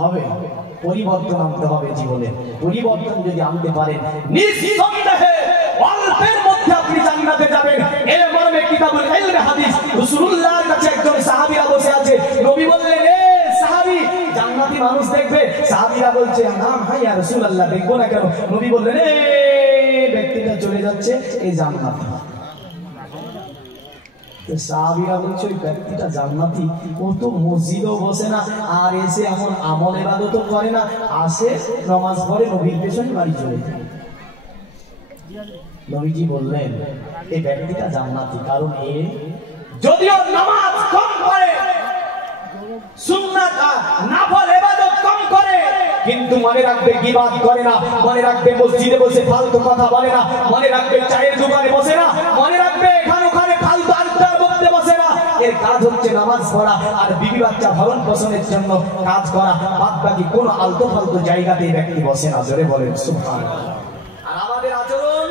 হবে? পরিবর্তন আনতে হবে জীবনে। পরিবর্তন যদি আনতে পারেন, নিঃসন্দেহে অল্পের মধ্যে আপনি জান্নাতে যাবেন। এই মর্মে কিতাবুল ইলম হাদিস, রাসূলুল্লাহর কাছে একজন সাহাবীরা বসে আছে, নবী বললেন, এ সাহাবী, জান্নাতি মানুষ দেখবে? সাহাবীরা বলছে, না ভাই ইয়া রাসূলুল্লাহ, দেখবো না কেন? নবী বললেন, এই ব্যক্তিটা চলে যাচ্ছে এই জান্নাতে। সাহাবীরা বলছে, ওই ব্যক্তিটা জান্নাতি, ও তো মসজিদেও বসে না, আর এসে এমন আমল ইবাদতও করে না, আসে নামাজ পড়ে নবীর পেছনে বাড়ি চলে যায়। নবীজি বললেন, এই ব্যক্তিটা জান্নাতি, কারণ এ যদিও নামাজ কম করে, সুন্নাত নফল ইবাদত কম করে, কিন্তু মনে রাখবে গীবাত করে না, মনে রাখবে মসজিদে বসে ফালতু কথা বলে না, মনে রাখবে চায়ের দোকানে বসে না, মনে রাখবে এখানে ওখানে ফালতু আড্ডার মধ্যে বসে না। এর কাজ হচ্ছে নামাজ পড়া আর বিবি বাচ্চা ভরণ পোষণের জন্য কাজ করা, বাদ বাকি কোনো আলতু ফালতু জায়গাতে ব্যক্তি বসে না। জোরে বলেন সুবহানাল্লাহ। আর আমাদের আচরণ,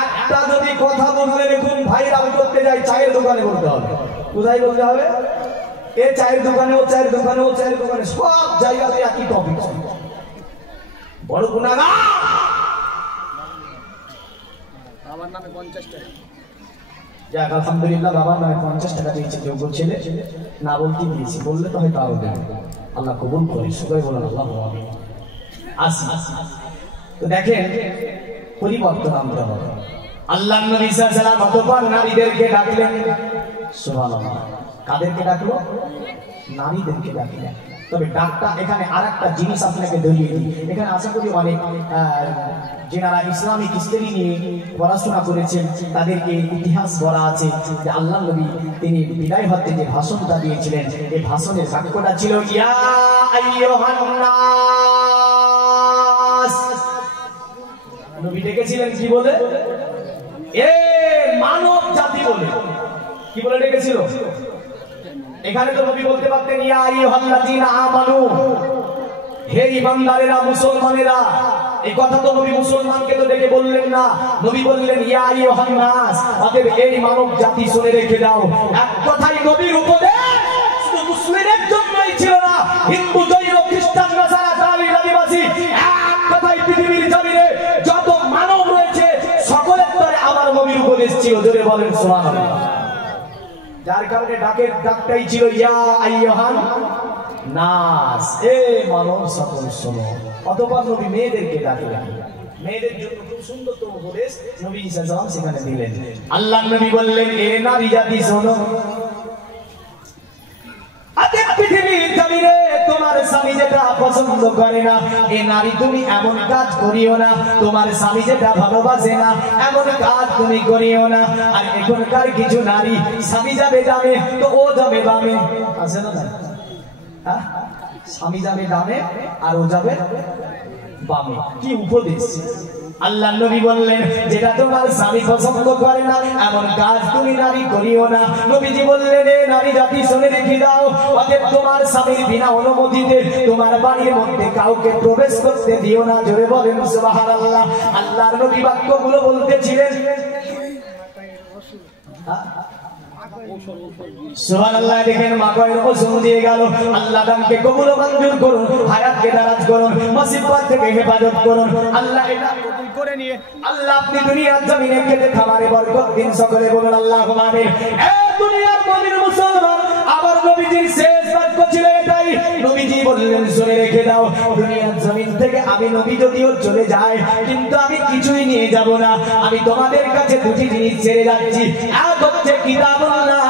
একটা যদি কথা বললে দেখুন ভাইরাল করতে যাই, চায়ের দোকানে বলতে হবে। কোথায় বলতে হবে? এ চায়ের দোকানে, ও চায়ের দোকানে, ও চায়ের দোকানে, সব জায়গাতে একই টপিক। বড় গুনাহগার বাবার নামে 50 টাকা। যাক আলহামদুলিল্লাহ, বাবার নামে 50 টাকা দিয়েছে যোগ্য ছেলে, না বলতে দিয়েছি, বললে তো হয়তো আরো দেবে। আল্লাহ কবুল করে, সবাই বলেন আল্লাহ আমিন। আসি তো দেখেন, পরিবর্তন আনতে হবে। আল্লাহ নবী সাল্লাল্লাহু আলাইহি ওয়াসাল্লাম অতঃপর নারীদেরকে ডাকলেন। সুবহানাল্লাহ, কাদেরকে ডাকলো? নারীদেরকে ডাকলেন। তবে ডাকটা এখানে আরেকটা জিনিস আপনাকে ধরিয়ে দিই। এখানে আশা করি অনেক যারা ইসলামিক স্টাডি নিয়ে পড়াশোনা করেছেন তাদেরকে ইতিহাস বলা আছে যে আল্লাহ নবী তিনি বিদায় হতে যে ভাষণটা দিয়েছিলেন, এই ভাষণের বাক্যটা ছিল ইয়া আইয়ুহান নাস। নবী ডেকেছিলেন কি বলে? এ মানব জাতি বলে। কি বলে ডেকেছিল? এখানে তো নবী বলতে পারতেন ইয়া আইয়ুহাল্লাযীনা আমানু, হে ঈমানদারেরা, মুসলমানেরা। এই কথা তো নবী মুসলমানকে তো ডেকে বললেন না, নবী বললেন ইয়া আইয়ুহান নাস, অতএব এই মানব জাতি শুনে রেখে দাও। এক কথাই নবীর উপদেশ শুধু মুসলিমের জন্যই ছিল না, হিন্দু, জৈন, খ্রিস্টান, নাসারা, তামিল, আদিবাসী, এক কথাই পৃথিবীর জমিনে যত মানব রয়েছে সকলের তরে আমার নবীর উপদেশ ছিল। জোরে বলেন সুবহানাল্লাহ। যার কারণে ডাকটাই ছিল ইয়া আইয়ুহান নাস, এ মানব সকল শোনো। অতঃপর নবী মেয়েদেরকে ডাকলেন, মেয়েদের জন্য খুব সুন্দর তো উপদেশ নবী ঈসা সাল্লাল্লাহু সেখানে দিলেন। আল্লাহর নবী বললেন এ নারী জাতি শোনো, আজকে পৃথিবীর জমিনে তোমার স্বামী যেটা পছন্দ করে না, এ নারী তুমি এমন কাজ করিও না। তোমার স্বামী যেটা ভালোবাসে না, এমন কাজ তুমি করিও না। আর এখনকার কিছু নারী স্বামী যাবে ডানে তো ও যাবে বামে, আছে না? হ্যাঁ, স্বামী যাবে ডানে আর ও যাবে বামে। কি উপদেশ! আল্লাহ নবী বললেন যেটা তোমার স্বামী পছন্দ করে না এমন কাজ তুমি নারী করিও না। নবীজি বললেন এ নারী জাতি শুনে রেখে দাও, অতএব তোমার স্বামীর বিনা অনুমতিতে তোমার বাড়ির মধ্যে কাউকে প্রবেশ করতে দিও না। জোরে বলেন সুবহানাল্লাহ। আল্লাহর নবী বাক্যগুলো বলতেছিলেন, সুবহানাল্লাহ। দেখেন মাকয়ের ওজন দিয়ে গেল। আল্লাহ দামকে কবুল মঞ্জুর করুন, হায়াতকে দারাজ করুন, মুসিবত থেকে হেফাজত করুন। আল্লাহ এটা কবুল করে নিয়ে আল্লাহ আপনি দুনিয়ার জমিনে খেতে খাবারে বরকত দিন। সকলে বলুন আল্লাহুম্মা আমিন। এ দুনিয়ার মুমিন মুসলমান, আবার নবীজির শেষ বাক্য ছিল এটাই। নবীজি বললেন শুনে রেখে দাও, দুনিয়ার জমিন থেকে আমি নবী যদিও চলে যাই কিন্তু আমি কিছুই নিয়ে যাব না। আমি তোমাদের কাছে দুটি জিনিস ছেড়ে যাচ্ছি। এক হচ্ছে কিতাবুল্লাহ,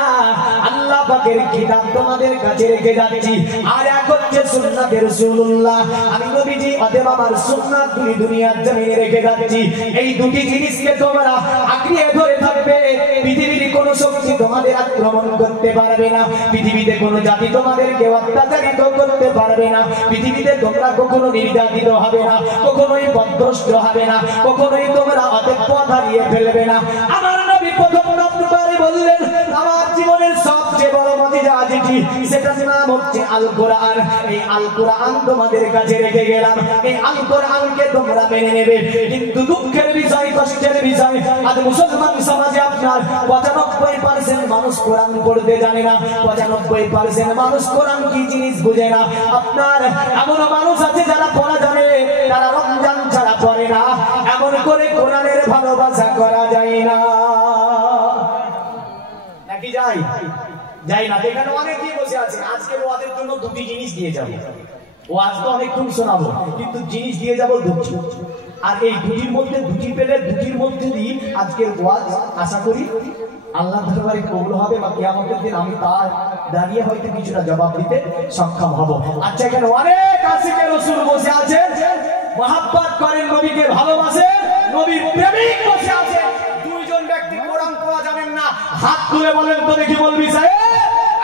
আল্লাহ পাকের কিতাব তোমাদের কাছে রেখে যাচ্ছি। আর এক হচ্ছে সুন্নাতে রাসূলুল্লাহ, আমি নবীজি অতএব আমার সুন্নাত দুই দুনিয়ার জমিনে রেখে যাচ্ছি। এই দুটি জিনিসকে তোমরা আঁকড়িয়ে ধরে থাকবে। পৃথিবীর কোনো শক্তি তোমাদের আক্রমণ করতে পারবে না, পৃথিবীতে কোনো জাতি তোমাদেরকে অত্যাচারিত করতে পারবে না, পৃথিবীতে তোমরা কখনো নির্যাতিত হবে না, কখনোই পথভ্রষ্ট হবে না, কখনোই তোমরা অতএব পথ হারিয়ে ফেলবে না। আমার নবী প্রথম নম্বরে বললেন আমার জীবনের সবচেয়ে বড় মজিজা যেটি, সেটার নাম হচ্ছে আল কোরআন। এই আল কোরআন তোমাদের কাছে রেখে গেলাম, এই আল কোরআনকে তোমরা মেনে নেবে। কিন্তু দুঃখের বিষয়, কষ্টের বিষয়, আজ মুসলমান সমাজে আপনার 95% মানুষ কোরআন পড়তে জানে না, 95% মানুষ কোরআন কি জিনিস বুঝে না। আপনার এমন মানুষ আছে যারা পড়া জানে, তারা রমজান ছাড়া পড়ে না। এমন করে কোরআনের ভালোবাসা করা যায় না, নাকি যাই? যাই না। এখানে অনেকেই বসে আছে, আজকে ওদের জন্য দুটি জিনিস দিয়ে যাবো। ও আজ তো অনেকক্ষণ শোনাবো, কিন্তু জিনিস দিয়ে যাবো দুটি। আর এই দুটির মধ্যে দুটি পেলে দুটির মধ্যে দিয়ে আজকের ওয়াজ আশা করি আল্লাহ দরবারে কবুল হবে, বা কিয়ামতের দিন আমি তার দাঁড়িয়ে হয়তো কিছুটা জবাব দিতে সক্ষম হব। আচ্ছা, এখানে অনেক আশিকে রাসূল বসে আছে, মহব্বত করেন, নবীকে ভালোবাসেন, নবীর প্রেমিক বসে আছে। দুইজন ব্যক্তি কোরআন পড়া জানেন না, হাত তুলে বলেন তো দেখি, বলবি সাহেব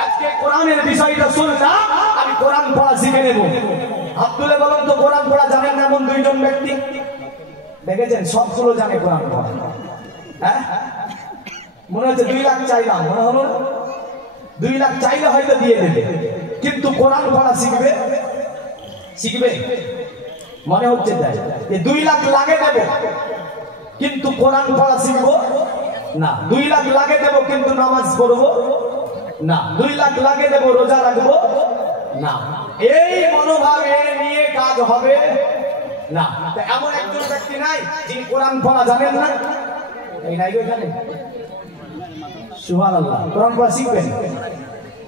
আজকে কোরআনের বিষয়টা শুনলাম, আমি কোরআন পড়া শিখে নেব। হাত তুলে বলেন তো কোরআন পড়া জানেন না এমন দুইজন ব্যক্তি দেখেছেন? সবগুলো জানে কোরআন পড়া। হ্যাঁ, মনে হচ্ছে 2 লাখ চাইলাম, মনে হলো 2 লাখ চাইলে হয়তো দিয়ে দেবে, কিন্তু কোরআন পড়া শিখবে শিখবে মনে হচ্ছে তাই যে 2 লাখ লাগে দেবে, কিন্তু কোরআন পড়া শিখবো না। 2 লাখ লাগে দেবো কিন্তু নামাজ পড়বো না। 2 লাখ লাগে দেবো রোজা রাখবো না। এই মনোভাবে নিয়ে কাজ হবে না। এমন একজন ব্যক্তি নাই যিনি কোরআন পড়া জানেন না? এই নাই এখানে সুবহানাল্লাহ। কোরআন পড়া শিখবেন?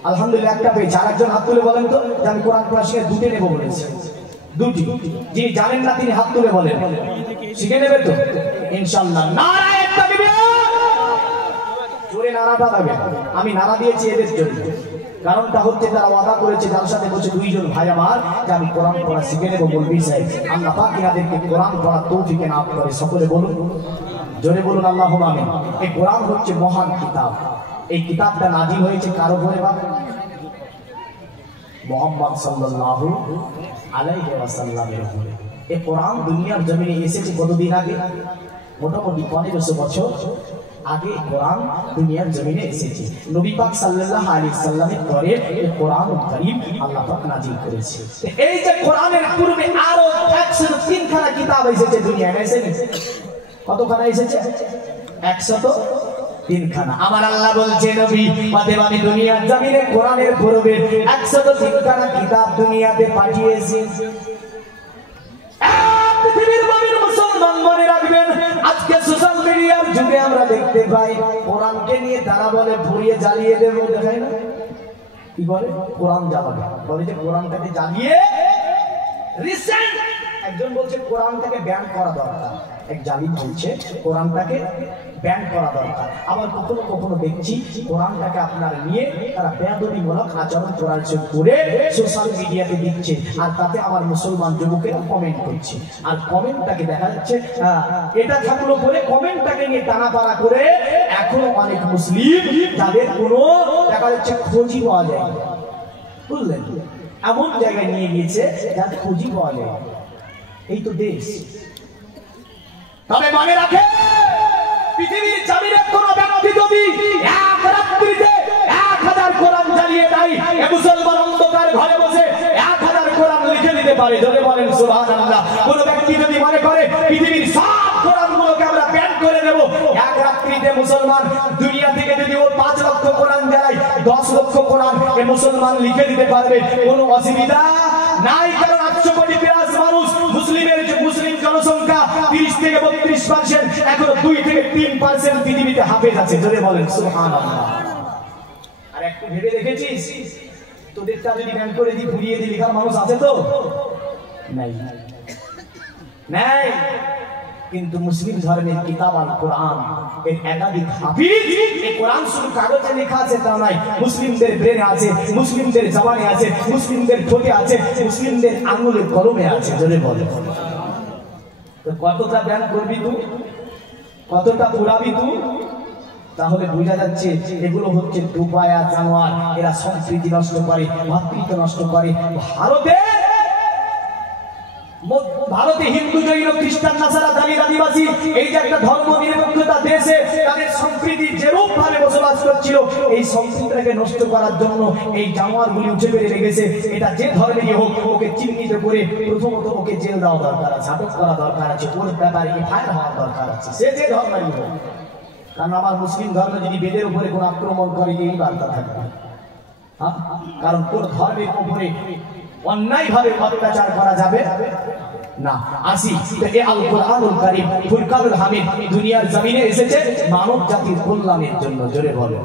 আলহামদুলিল্লাহ একটা পেয়েছি। আরেকজন হাত তুলে বলেন তো যে আমি কোরআন পড়া শিখে দুটি নেবো বলেছি। দুটি। যিনি জানেন না তিনি হাত তুলে বলেন, শিখে নেবে তো ইনশাআল্লাহ। নারায়ে তাকবীর, জোরে নারাটা দেবে। আমি নারা দিয়েছি এদের জন্য, কারণটা হচ্ছে তারা ওয়াদা করেছে যার সাথে বসে দুইজন ভাই আমার যে আমি কোরআন পড়া শিখে নেবো বলবি সাহেব। আল্লাহ পাক ইনাদেরকে কোরআন পড়ার তৌফিক এনায়েত করে। সকলে বলুন, জোরে বলুন আল্লাহুম্মা আমিন। এই কোরআন হচ্ছে মহান কিতাব। এই কিতাবটা নাজিল হয়েছে কার উপরে? বাবা মুহাম্মদ সাল্লাল্লাহু আলাইহি ওয়াসাল্লামের উপরে। এই কোরআন দুনিয়ার জমিনে এসেছে কতদিন আগে? মোটামুটি 1500 বছর আগে কোরআন দুনিয়ার জমিনে এসেছে। নবী পাক সাল্লাল্লাহু আলাইহি ওয়াসাল্লামের পরে এই কোরআনুল কারীম আল্লাহ পাক নাজিল করেছে। এই যে কোরআনের পূর্বে আরো 103 খানা কিতাব এসেছে দুনিয়ায়, এসেছে কতখানা এসেছে? 103 খানা। আমার আল্লাহ বলছে নবী অতএব আমি দুনিয়ার জমিনে কোরআনের পূর্বে 103 খানা কিতাব দুনিয়াতে পাঠিয়েছি। পৃথিবীর মুমিন মুসলমান মনে রাখবেন, আজকে সোশ্যাল মিডিয়ার যুগে আমরা দেখতে পাই কোরআনকে নিয়ে তারা বলে পুড়িয়ে জ্বালিয়ে দেবো। দেখায় না কি বলে? কোরআন জ্বালাবে, বলে যে কোরআনটাকে জ্বালিয়ে। রিসেন্ট একজন বলছে কোরআনটাকে ব্যান করা দরকার, এক জালিম বলছে কোরআনটাকে ব্যান করা দরকার। আবার কখনো কখনো দেখছি কোরআনটাকে আপনার নিয়ে তারা বেয়াদবিমূলক আচরণ করার করে সোশ্যাল মিডিয়াতে দিচ্ছে, আর তাতে আমার মুসলমান যুবকেরা কমেন্ট করছে। আর কমেন্টটাকে দেখা যাচ্ছে এটা থাকলো বলে কমেন্টটাকে নিয়ে টানাপাড়া করে এখনো অনেক মুসলিম যাদের কোনো দেখা যাচ্ছে খোঁজই পাওয়া যায়, বুঝলেন, এমন জায়গায় নিয়ে গিয়েছে যাদের খোঁজই পাওয়া যায়। এই তো দেশ। তবে মনে রাখে পৃথিবীর জমিনে কোন ব্যক্তি যদি এক রাত্রিতে 1000 কোরআন জ্বালিয়ে দেয়, এ মুসলমান অন্ধকার ঘরে বসে 1000 কোরআন লিখে দিতে পারে। যদি বলেন সুবহানাল্লাহ। কোন ব্যক্তি যদি মনে করে পৃথিবীর সব কোরআনগুলোকে আমরা ব্যান করে দেব, এক রাত্রিতে মুসলমান দুনিয়া থেকে যদি ও 5 লক্ষ কোরআন জ্বালায়, 10 লক্ষ কোরআন এ মুসলমান লিখে দিতে পারবে, কোনো অসুবিধা নাই। কারণ 800 কোটি প্লাস মানুষ, মুসলিমের মুসলিম জনসংখ্যা 30 থেকে 32%, এখনো 2 থেকে 3% পৃথিবীতে হাফেজ আছে। যদি বলেন সুবহানাল্লাহ। আর একটু ভেবে দেখেছিস তোদেরটা যদি ব্যান করে দিই, ঘুরিয়ে দিই, লেখার মানুষ আছে তো? নাই, নাই। কিন্তু মুসলিম ধর্মের কিতাব আল কোরআন এর একাধিক হাফিজ। এই কোরআন শুধু কাগজে লেখা আছে তা নয়, মুসলিমদের ব্রেনে আছে, মুসলিমদের জবানে আছে, মুসলিমদের ঠোঁটে আছে, মুসলিমদের আঙুলে কলমে আছে। যদি বলে তো কতটা ব্যান করবি তুই, কতটা পুরাবি তুই? তাহলে বোঝা যাচ্ছে এগুলো হচ্ছে দুপায়া জানোয়ার। এরা সংস্কৃতি নষ্ট করে, মাতৃত্ব নষ্ট করে। ভারতে হিন্দু, জৈন, খ্রিস্টান, নাসারা, দালিত, আদিবাসী, এই যে একটা ধর্ম নিরপেক্ষতা দেশে তাদের সংস্কৃতি যেরূপ ভাবে বসবাস করছিল, এই সংস্কৃতিটাকে নষ্ট করার জন্য এই জানোয়ারগুলি উঠে বেড়ে লেগেছে। এটা যে ধর্মেরই হোক, ওকে চিহ্নিত করে প্রথমত ওকে জেল দেওয়া দরকার আছে, আটক করা দরকার আছে, ওর ব্যাপারে ফায়ার হওয়ার দরকার আছে, সে যে ধর্মেরই হোক। কারণ আমার মুসলিম ধর্ম যদি বেদের উপরে কোন আক্রমণ করে, এই বার্তা থাকবে। কারণ কোন ধর্মের উপরে অন্যায় ভাবে অত্যাচার করা যাবে না। আসি এই আল কোরআনুল কারীম ফুরকানুল হামিদ দুনিয়ার জমিনে এসেছে মানব জাতির কল্যাণের জন্য। জোরে বলে।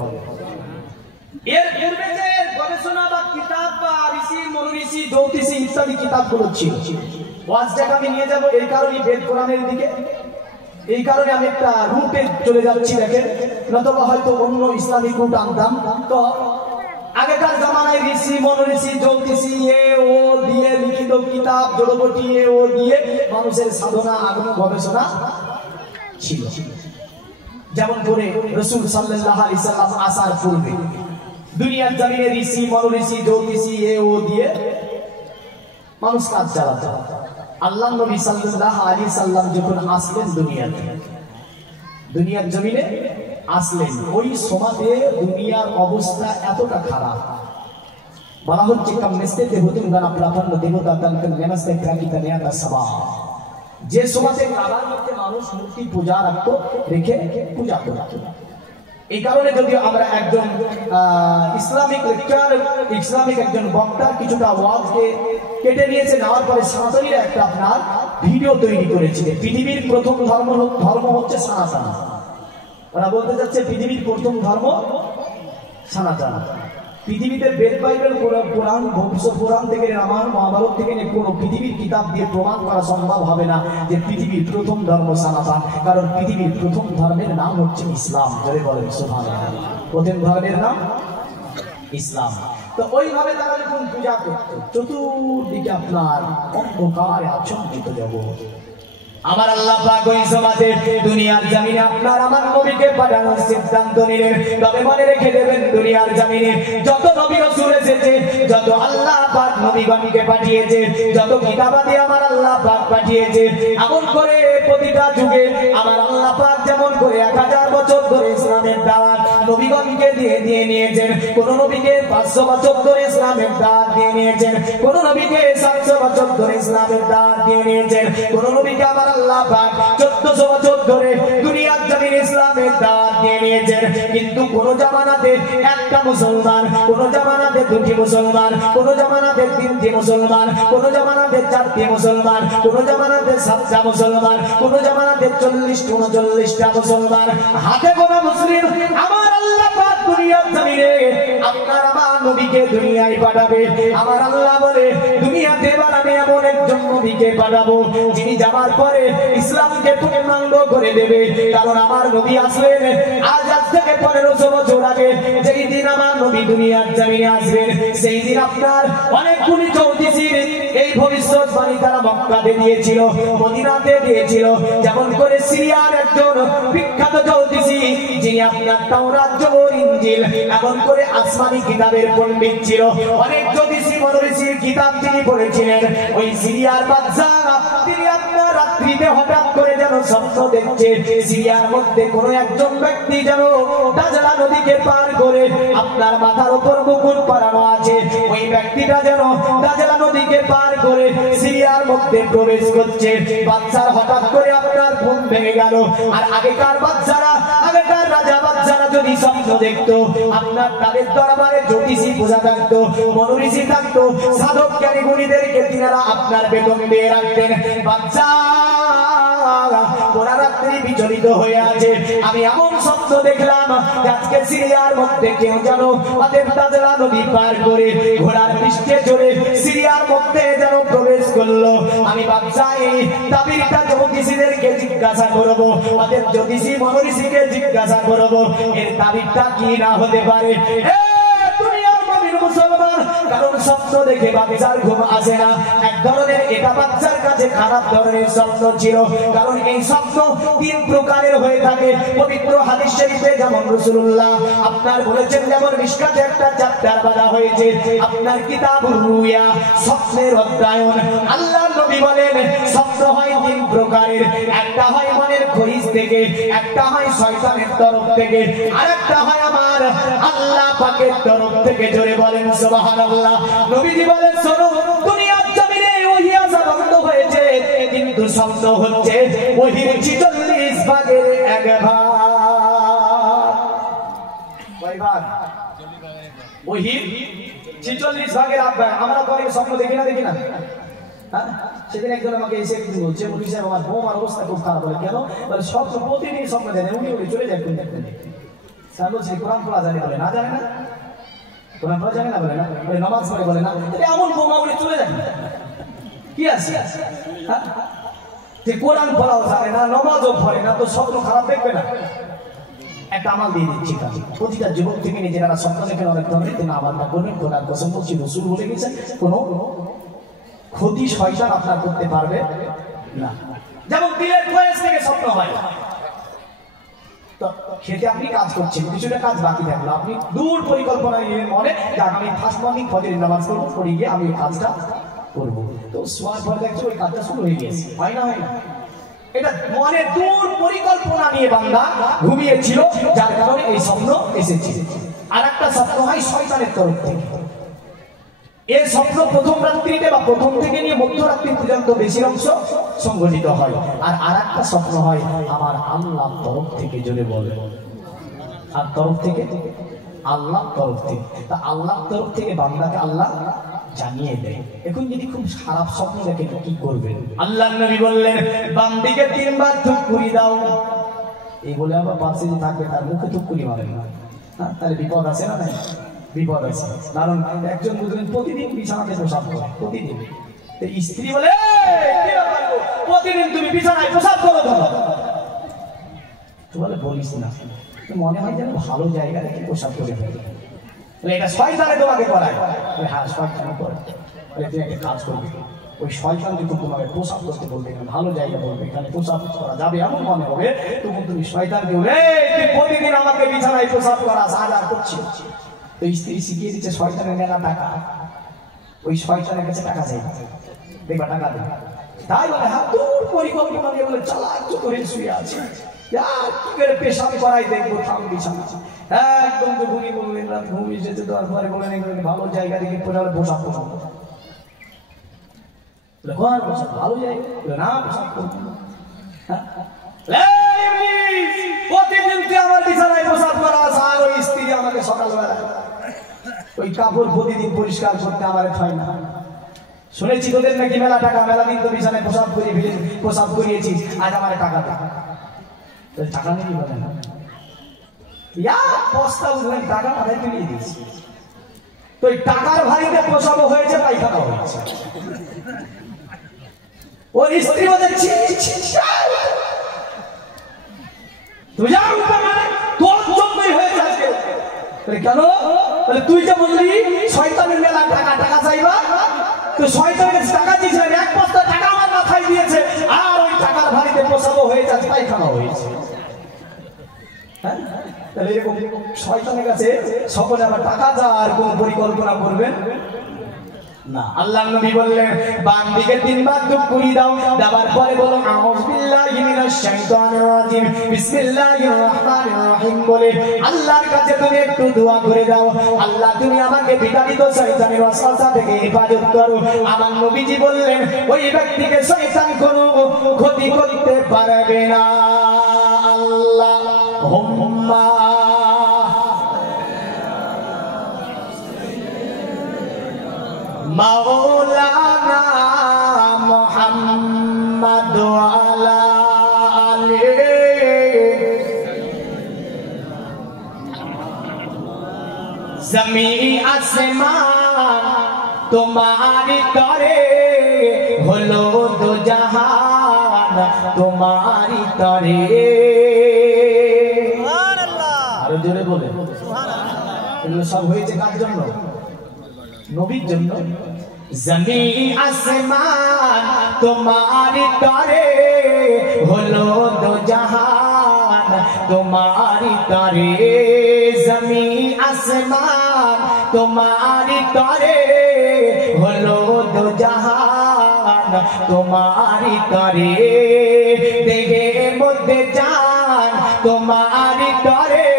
এর পূর্বে যে গবেষণা বা কিতাব বা ঋষি, মনীষী, জ্যোতিষী ইত্যাদি কিতাবগুলো ছিল, ওয়াজটাকে আমি নিয়ে যাব এই কারণে বেদ কোরআনের দিকে। এই কারণে আমি একটা রুটে চলে যাচ্ছি, দেখেন, নতুবা হয়তো অন্য ইসলামিক রুট আনতাম। তো আগেকার জামানায় ঋষি, মনীষী, জ্যোতিষী এ ও দিয়ে লিখিত কিতাব, জড়বটি এ ও দিয়ে মানুষের সাধনা, আগ্রহ, গবেষণা ছিল। যেমন করে রাসূল সাল্লাল্লাহু আলাইহি সাল্লাম আসার পূর্বে দুনিয়ার জমিনে ঋষি, মনীষী, জ্যোতিষী এ ও দিয়ে মানুষ কাজ চালাতো। আল্লাহ নবী সাল্লাল্লাহু আলাইহি সাল্লাম যখন আসলেন দুনিয়ার জমিনে আসলেন, ওই সময়তে দুনিয়ার অবস্থা এতটা খারাপ, বলা হচ্ছে যে সময়তে কাবার মধ্যে মানুষ মূর্তি পূজা রাখতো, রেখে পূজা করতো। এই কারণে যদি আমরা একজন ইসলামিক লেকচার, ইসলামিক একজন বক্তার কিছুটা ওয়াজকে কেটে নিয়েছে, নেওয়ার পরে সনাতনীরা একটা আপনার ভিডিও তৈরি করেছে। পৃথিবীর প্রথম ধর্ম হচ্ছে সনাতন। ওরা বলতে যাচ্ছে পৃথিবীর প্রথম ধর্ম সনাতন। পৃথিবীতে বেদ, বাইবেল, পুরাণ, ভবিষ্যৎ পুরাণ থেকে রামায়ণ, মহাভারত থেকে কোনো পৃথিবীর কিতাব দিয়ে প্রমাণ করা সম্ভব হবে না যে পৃথিবীর প্রথম ধর্ম সনাতন। কারণ পৃথিবীর প্রথম ধর্মের নাম হচ্ছে ইসলাম। ধরে বলেন সুবহানাল্লাহ। প্রথম ধর্মের নাম ইসলাম। তো ওইভাবে তারা যখন পূজা করত, চতুর্দিকে আপনার অন্ধকারে আচ্ছন্নিত জগৎ। আমার আল্লাহ পাক ওই সমাজে দুনিয়ার জমিনে আপনার আমার নবীকে পাঠানোর সিদ্ধান্ত নিলেন। তবে মনে রেখে দেবেন, দুনিয়ার জমিনে যত নবী রাসূল এসেছে, যত আল্লাহ পাক নবীগণকে পাঠিয়েছে, যত কিতাবাদি আমার আল্লাহ পাক পাঠিয়েছে, এমন করে প্রতিটা যুগে আমার আল্লাহ পাক যেমন করে 1000 বছর ধরে ইসলামের দাওয়াত নবীগণকে দিয়ে নিয়েছেন। কোন নবীকে 500 বছর ধরে ইসলামের দাওয়াত দিয়ে নিয়েছেন, কোন নবীকে 700 বছর ধরে ইসলামের দাওয়াত দিয়ে নিয়েছেন, কোন নবীকে আমার আল্লাহ পাক 1400 বছর ধরে দুনিয়ার জমিনে ইসলামের দাওয়াত দিয়ে নিয়েছেন। কিন্তু কোন জামানাতে একটা মুসলমান, কোন জামানাতে দুটি মুসলমান, কোন জামানাতে তিনটি মুসলমান, কোন জামানাতে চারটি মুসলমান, কোন জামানাতে 7টা মুসলমান, কোন জামানাতে 40-39টা মুসলমান, হাতে গোনা মুসলিম আমার আল্লাহ পাক দুনিয়ার জমিনে আপনার আমার নবীকে দুনিয়ায় পাঠাবে। আমার আল্লাহ বলে, দুনিয়াতে এবার আমি এমন একজন নবীকে পাঠাবো যিনি যাওয়ার পরে ইসলামকে পূর্ণাঙ্গ করে দেবে। কারণ আমার নবী আসলেন আজ থেকে 1500 বছর আগে। যেই দিন আমার নবী দুনিয়ার জমিনে আসবেন, সেই দিন আপনার অনেকগুলি জ্যোতিষীর এই ভবিষ্যৎবাণী তারা মক্কাতে দিয়েছিল, মদিনাতে দিয়েছিল। যেমন করে সিরিয়ার একজন বিখ্যাত জ্যোতিষী যিনি আপনার তাওরাত, জবর, ইনজিল এমন করে আসমানি কিতাবের পণ্ডিত ছিল। অনেক জ্যোতিষী মনীষীর কিতাব তিনি পড়েছিলেন। ওই সিরিয়ার বাদশা তিনি আপনার রাত্রিতে হঠাৎ করে যেন স্বপ্ন দেখছে সিরিয়ার মধ্যে কোন একজন ব্যক্তি যেন দাজলা নদীকে পার করে আপনার মাথার উপর মুকুট পরানো আছে। ওই ব্যক্তিটা যেন দাজলা নদীকে পার করে সিরিয়ার মধ্যে প্রবেশ করছে। বাদশার হঠাৎ করে আপনার ঘুম ভেঙে গেল। আর আগেকার বাদশারা, আগেকার রাজা বাদশারা যদি স্বপ্ন দেখতো, আপনার তাদের দরবারে জ্যোতিষী পূজা থাকতো, মনীষী থাকতো, সাধক জ্ঞানী গুণীদেরকে তিনারা আপনার বেতন দিয়ে রাখতেন। বাদশা ওরা রাত্রি বিচলিত হয়ে আছে, আমি এমন স্বপ্ন দেখলাম আজকে সিরিয়ার মধ্যে কেউ যেন ওদের দাজলা নদী পার করে ঘোড়ার পৃষ্ঠে চড়ে সিরিয়ার মধ্যে যেন প্রবেশ করলো। আমি বাদশাহ এই তাবিরটা জ্যোতিষীদেরকে জিজ্ঞাসা করবো, ওদের জ্যোতিষী মনীষীকে জিজ্ঞাসা করবো এর তাবিরটা কি না হতে পারে। মুসলমান, কারণ স্বপ্ন দেখে বাচ্চার ঘুম আসে না। এক ধরনের এটা বাচ্চার কাছে খারাপ ধরনের স্বপ্ন ছিল। কারণ এই স্বপ্ন 3 প্রকারের হয়ে থাকে। পবিত্র হাদিস শরীফে যেমন রাসূলুল্লাহ আপনার বলেছেন, যেমন মিশকাতে একটা চ্যাপ্টার বাঁধা হয়েছে আপনার কিতাবুর রুয়া, স্বপ্নের অধ্যয়ন। আল্লাহ নবী বলেন স্বপ্ন হয় 3 প্রকারের। একটা হয় মনের খরিজ থেকে, একটা হয় শয়তানের তরফ থেকে, আর একটা হয় আমার আল্লাহ পাকের তরফ থেকে। জোরে বলেন সুবহানাল্লাহ। নবীজি বলেন, শোনো, দুনিয়ার জমিনে ওহী আসা বন্ধ হয়েছে, কিন্তু স্বপ্ন হচ্ছে ওহীর 46 ভাগের 1 ভাগ। কয় ভাগ? ওহীর 46 ভাগের 1 ভাগ। আমরা তো অনেক স্বপ্ন দেখি না, দেখি না? হ্যাঁ, সেদিন একজন আমাকে এসে বলছে, মুনি সাহেব আমার বউমার অবস্থা খুব খারাপ। বলে কেন? বলে স্বপ্ন প্রতিদিন স্বপ্ন দেখে উনি উনি চলে যায়। কোন দেখবেন স্যার বলছে কোরআন পড়া জানে? বলে না, জানে না। কোরআন পড়া জানে না? বলে না। বলে নামাজ পড়ে? বলে না। এমন বৌমা বলে চলে যায়, কি আছে? যে কোরআন পড়াও জানে না, নামাজও পড়ে না, তো স্বপ্ন খারাপ দেখবে না? একটা আমল দিয়ে দিচ্ছি, প্রতিটা যুবক থেকে নিজেরা স্বপ্ন দেখেন অনেক ধরনের, তিনি আমলটা করবেন। খোদার কসম করছি, রাসূল বলে গেছেন কোনো ক্ষতি শয়তান আপনার করতে পারবে না। যেমন দিলের ফয়েজ থেকে স্বপ্ন হয়, তো সেটা আপনি কাজ করছেন, কিছুটা কাজ বাকি থাকলো, আপনি দূর পরিকল্পনা নিলেন মনে যে আগামী ফার্স্ট মর্নিং ফজরের নামাজ করবো, পড়ে গিয়ে আমি এই কাজটা করবো। তো শোয়ার পরে দেখছো ওই কাজটা শুরু হয়ে গেছে। হয় না? হয় না? এটা মনে দূর পরিকল্পনা নিয়ে বান্দা ঘুমিয়েছিল, যার কারণে এই স্বপ্ন এসেছে। আর একটা স্বপ্ন হয় শয়তানের তরফ থেকে। এই স্বপ্ন প্রথম রাত্রিতে বা প্রথম থেকে নিয়ে মধ্যরাত্রি পর্যন্ত বেশি অংশ সংঘটিত হয়। আর আরেকটা স্বপ্ন হয় আমার আল্লাহর তরফ থেকে। জোরে বলে, আর তরফ থেকে? আল্লাহর তরফ থেকে। তা আল্লাহর তরফ থেকে বান্দাকে আল্লাহ জানিয়ে দেয়। এখন যদি খুব খারাপ স্বপ্ন দেখে কি করবেন? আল্লাহর নবী বললেন, বান্দিকে 3 বার ধুপ করে দাও। এই বলে আবার পাশে যে থাকবে তার মুখে তুকুনি মারে না, হ্যাঁ তাহলে বিপদ আছে না? নাই বিপদ আছে। কারণ একজন দুজন প্রতিদিন বিছানাতে প্রসাব করে, প্রতিদিন। স্ত্রী বলে প্রতিদিন তুমি বিছানায় প্রসাব করো ধরো, তো বলে বলিস না, মনে হয় যেন ভালো জায়গা থেকে প্রসাব করে ফেলে, এটা শয়তানে তোমাকে করায়। হ্যাঁ শয়তানে করে, তুই একটা কাজ করবি, ওই শয়তান যখন তোমাকে প্রসাব করতে বলবে, ভালো জায়গা বলবে এখানে প্রসাব করা যাবে এমন মনে হবে, তখন তুমি শয়তানকে বলে তুই প্রতিদিন আমাকে বিছানায় প্রসাব করা সাহায্য করছিস। তো স্ত্রী শিখিয়ে দিচ্ছে শয়তানের মেলা টাকা, ওই শয়তানের কাছে টাকা চাই, দেখবা টাকা দেবে। তাই বলে হ্যাঁ তোর পরিকল্পনা দিয়ে বলে চালাক চতুরে শুয়ে আছে, কি করে পেশাব করাই দেখবো, থাম বিছানা একদম তো ঘুমিয়ে বললেন, রাত ঘুমিয়ে যেতে দেওয়ার পরে বলেন ভালো জায়গা দেখে পোশাক পোশাক ভালো জায়গা না পোশাক করবো। প্রতিদিন তুই আমার বিছানায় পোশাক করা, আর ওই স্ত্রী আমাকে সকালবেলা ওই কাপড় প্রতিদিন পরিষ্কার করতে আমার হয় না। শুনেছি তোদের নাকি মেলা টাকা, মেলা দিন তো বিছানায় প্রসাব করিয়ে ফেলে প্রসাব করিয়েছিস, আজ আমার টাকা টাকা টাকা নেই বলে না, বস্তা বুঝলেন টাকা মাথায় তুলিয়ে দিয়েছি, তো ওই টাকার ভারিতে প্রসাব হয়েছে, পায়খানা হয়েছে। ওর স্ত্রী বলে তোর জন্যই হয়েছে আজকে। কেন? তুই যে বললি শয়তানের মেলা টাকা টাকা চাইবা, তো শয়তানের কাছে টাকা দিয়েছিলেন, এক বস্তা টাকা আমার মাথায় দিয়েছে, আর ওই টাকার ভারিতে প্রসাব হয়েছে, আজ পায়খানা হয়েছে। হ্যাঁ তাহলে এরকম শয়তানের কাছে সকলে আবার টাকা দেওয়ার কোন পরিকল্পনা করবেন না। আল্লাহ নবী বললেন বান্দিকে তিনবার দুকুরি দাও, দেওয়ার পরে বলো আউযু বিল্লাহি মিনাশ শাইতানির রাজিম বিসমিল্লাহির রহমানির রহিম বলে আল্লাহর কাছে তুমি একটু দোয়া করে দাও, আল্লাহ তুমি আমাকে বিতাড়িত শয়তানের ওয়াসওয়াসা থেকে হেফাজত করো। আমার নবীজি বললেন ওই ব্যক্তিকে শয়তান কোনো ক্ষতি করতে পারবে না। আল্লাহুম্মা মাওলানা মুহাম্মদ আলা আলি জমিন আসমান তোমারি তরে হলো দো জাহান তোমারি তরে। আরো জোরে বলে এগুলো সব হয়েছে কার জন্য? নবীর জন্য। জমিন আসমান তোমারি তরে হলো দো জাহান তোমারি তরে। জমিন আসমান তোমারি তরে হলো দো জাহান তোমারি তরে। দেহের মধ্যে জান তোমারি তরে,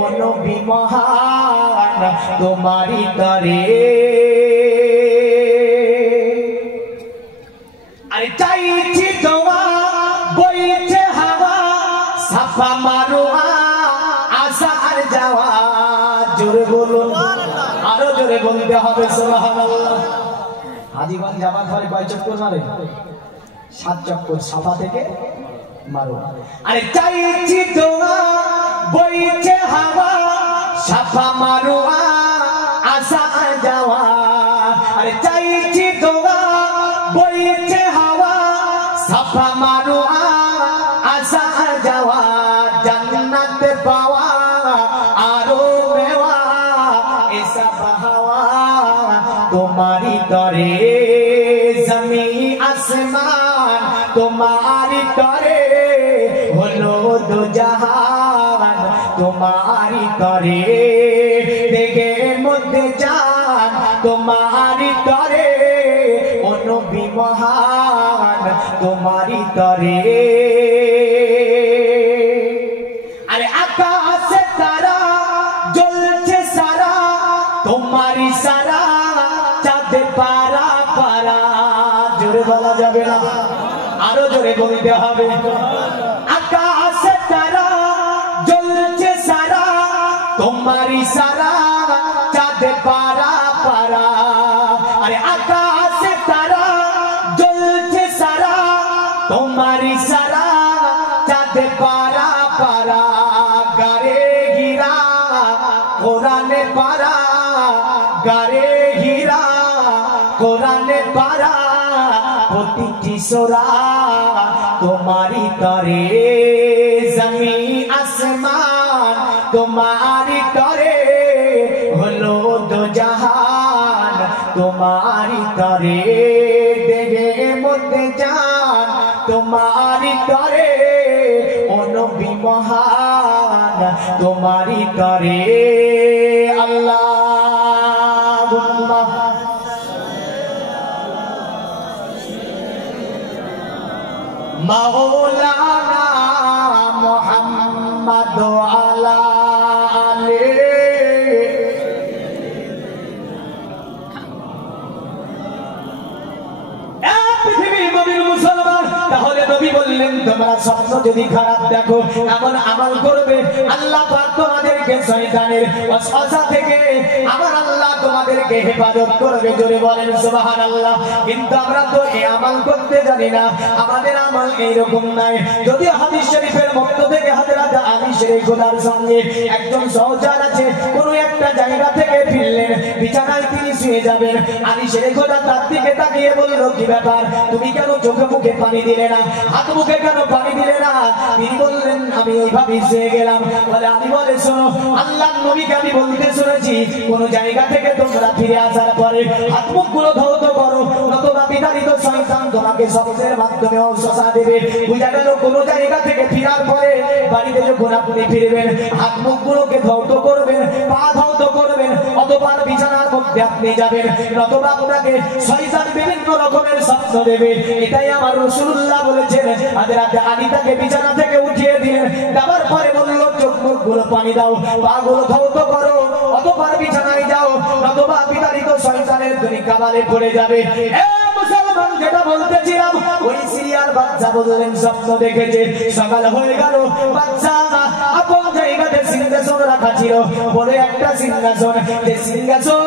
ও নবী মহান তোমারি তরে। আরে চাইছি দোয়া বইছে হাওয়া সাফা মারোয়া আসার যাওয়া। জোরে বলুন, আরো জোরে বলতে হবে সুবহানাল্লাহ। হাজীগঞ্জ যাবার পরে কয় চক্কর মারে? 7 চক্কর সাফা থেকে মারো। আরে চাইছি দোয়া বইছে হাওয়া সাফা মারোয়া আসা যাওয়া। আরে চাইছি দোয়া বইছে হাওয়া সাফা মারোয়া আসা যাওয়া। জান্নাত পাওয়া আরো মেওয়া এসব হাওয়া তোমারি তরে। জমিন আসমান তোমারি তরে হলো দো জাহান তোমারি তরে। দেহের মধ্যে জান তোমারি তরে, ও নবী মহান তোমারি তরে। আরে আকাশে তারা জ্বলছে সারা তোমারি সারা চাঁদ পারা পারা। জোরে বলা যাবে না, আরো জোরে বলতে হবে। আকাশে তারা জ্বলছে সারা তোমারি সারা চাঁদ পারা পারা। আরে আকাশে তারা জ্বলছে সারা তোমারি সারা চাঁদ পারা কোরআনে পারা প্রতিটি সূরা তোমারই তরে, জমিন আসমান তোমারই তরে, হলো দো জাহান তোমারই তরে, দেবে মধ্যে জান তোমারই তরে, ও নবী মহান তোমারই তরে। আল্লাহুম্মা মাওলানা মুহাম্মদ আলা আলি। পৃথিবীর নবীর মুসলমান, তাহলে নবী বললেন তোমরা স্বপ্ন যদি খারাপ দেখো এমন আমল করবে, আল্লাহ পাক তোমাদেরকে শয়তানের ওয়াসওয়াসা থেকে আমার আল্লাহ তোমাদেরকে হেফাজত করবে। জোরে বলেন সুবহানাল্লাহ। কিন্তু আমরা তো এই আমল করতে জানি না, আমাদের আমল এইরকম নাই। যদি হাদিস শরীফের মধ্য থেকে হযরত আলী শেরে খোদার সঙ্গে একজন সহচর আছে, কোন একটা জায়গা থেকে ফিরলেন, বিছানায় তিনি শুয়ে যাবেন। আলী শেরে খোদা তার দিকে তাকিয়ে বলল, কি ব্যাপার, তুমি কেন চোখে মুখে পানি দিলে না, হাত মুখে কেন পানি দিলে না? তিনি বললেন, আমি এইভাবে শুয়ে গেলাম। বলে আলী বলে, শোনো, আল্লাহর নবীকে আমি বলতে শুনেছি, কোন জায়গা থেকে তোমরা ফিরে আসার পরে হাত মুখগুলো ধৌত করো, নতুবা বিতাড়িত শয়তান তোমাকে শব্দের মাধ্যমে ওয়াসওয়াসা দেবে। বুঝা গেল, কোন জায়গা থেকে ফেরার পরে বাড়িতে যখন আপনি ফিরবেন, হাত মুখগুলোকে ধৌত করবেন, পা ধৌত করবেন, অতঃপর বিছানার মধ্যে আপনি যাবেন, নতুবা আপনাকে শয়তান বিভিন্ন রকমের স্বপ্ন দেবে। এটাই আমার রাসূলুল্লাহ বলেছেন। হযরত আলী তাকে বিছানা থেকে উঠিয়ে দিলেন, দেওয়ার পরে বলল, চোখ মুখগুলো পানি দাও, পা গুলো ধৌত করো, অতঃপর বিছানায় যাও, নতুবা বিতাড়িত শয়তানের তুমি কাবালে পড়ে যাবে। মুসলমান, যেটা বলতেছিলাম, ওই সিরিয়ার বাচ্চা বললেন স্বপ্ন দেখেছে, সকাল হয়ে গেল, বাচ্চা আপন জায়গাতে সিংহাসন রাখা ছিল, বড় একটা সিংহাসন, যে সিংহাসন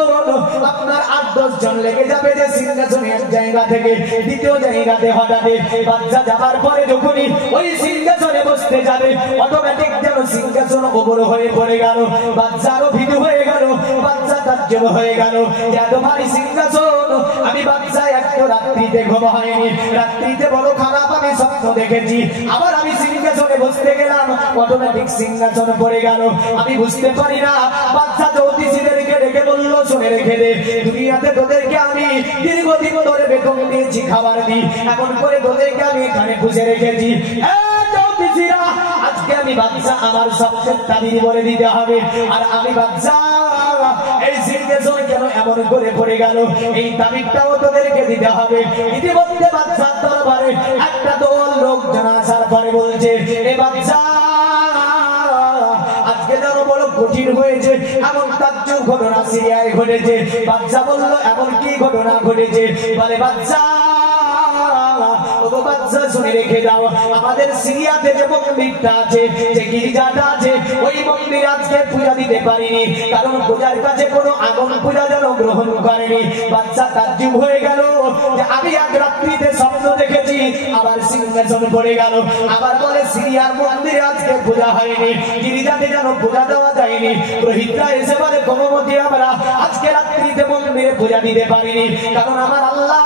আপনার 8-10 জন লেগে যাবে, যে সিংহাসন এক জায়গা থেকে দ্বিতীয় জায়গাতে হঠাৎ বাচ্চা যাবার পরে যখনই ওই সিংহাসনে বসতে যাবে, অটোমেটিক যেন সিংহাসন ওপর হয়ে পড়ে গেল, বাচ্চারও ভীতু হয়ে গেল, বাচ্চা তাজ্জব হয়ে গেল, এত ভারী সিংহাসন, আমি বাচ্চা একটা রাত্রিতে ঘুম হয়নি, রাত্রিতে বড় খারাপ আমি স্বপ্ন দেখেছি, আবার আমি সিংহাসনে বসতে গেলাম, অটোমেটিক সিংহাসন পড়ে গেল, আমি বুঝতে পারি না। বাচ্চা জ্যোতিষীদেরকে ডেকে বলল, শুনে রেখে দে, দুনিয়াতে তোদেরকে আমি দীর্ঘদিন ধরে বেতন দিয়েছি, খাবার দিই, এমন করে তোদেরকে আমি এখানে পুষে রেখেছি। জ্যোতিষীরা, আজকে আমি বাচ্চা আমার স্বপ্নের তাবির বলে দিতে হবে, আর আমি বাচ্চা এই সিংহাসন কেন এমন করে পড়ে গেল, এই তাবিরটাও তোদেরকে দিতে হবে। ইতিমধ্যে বাচ্চার দরবারে একটা দল লোকজন আসার পরে বলছে, এ বাচ্চা, আজকে যেন বড় কঠিন হয়েছে, এমন তাজ্জব ঘটনা সিরিয়ায় ঘটেছে। বাচ্চা বলল, এমন কি ঘটনা ঘটেছে? বলে, বাচ্চা, বাচ্চা শুনে রেখে দাও, আমাদের সিরিয়াতে যে মন্দিরটা আছে, যে গির্জাটা আছে, ওই মন্দির আজকে পূজা দিতে পারিনি, কারণ পূজার কাছে কোনো আগুন পূজা যেন গ্রহণ করেনি। বাচ্চা তাজ্জব হয়ে গেল যে আমি এক রাত্রিতে স্বপ্ন দেখেছি, আবার সিংহাসন পড়ে গেল, আবার বলে সিরিয়ার মন্দিরে আজকে পূজা হয়নি, গির্জাতে যেন পূজা দেওয়া যায়নি। পুরোহিতরা এসে বলে, কোনো মতে আমরা আজকে রাত্রিতে মন্দিরে পূজা দিতে পারিনি, কারণ আমার আল্লাহ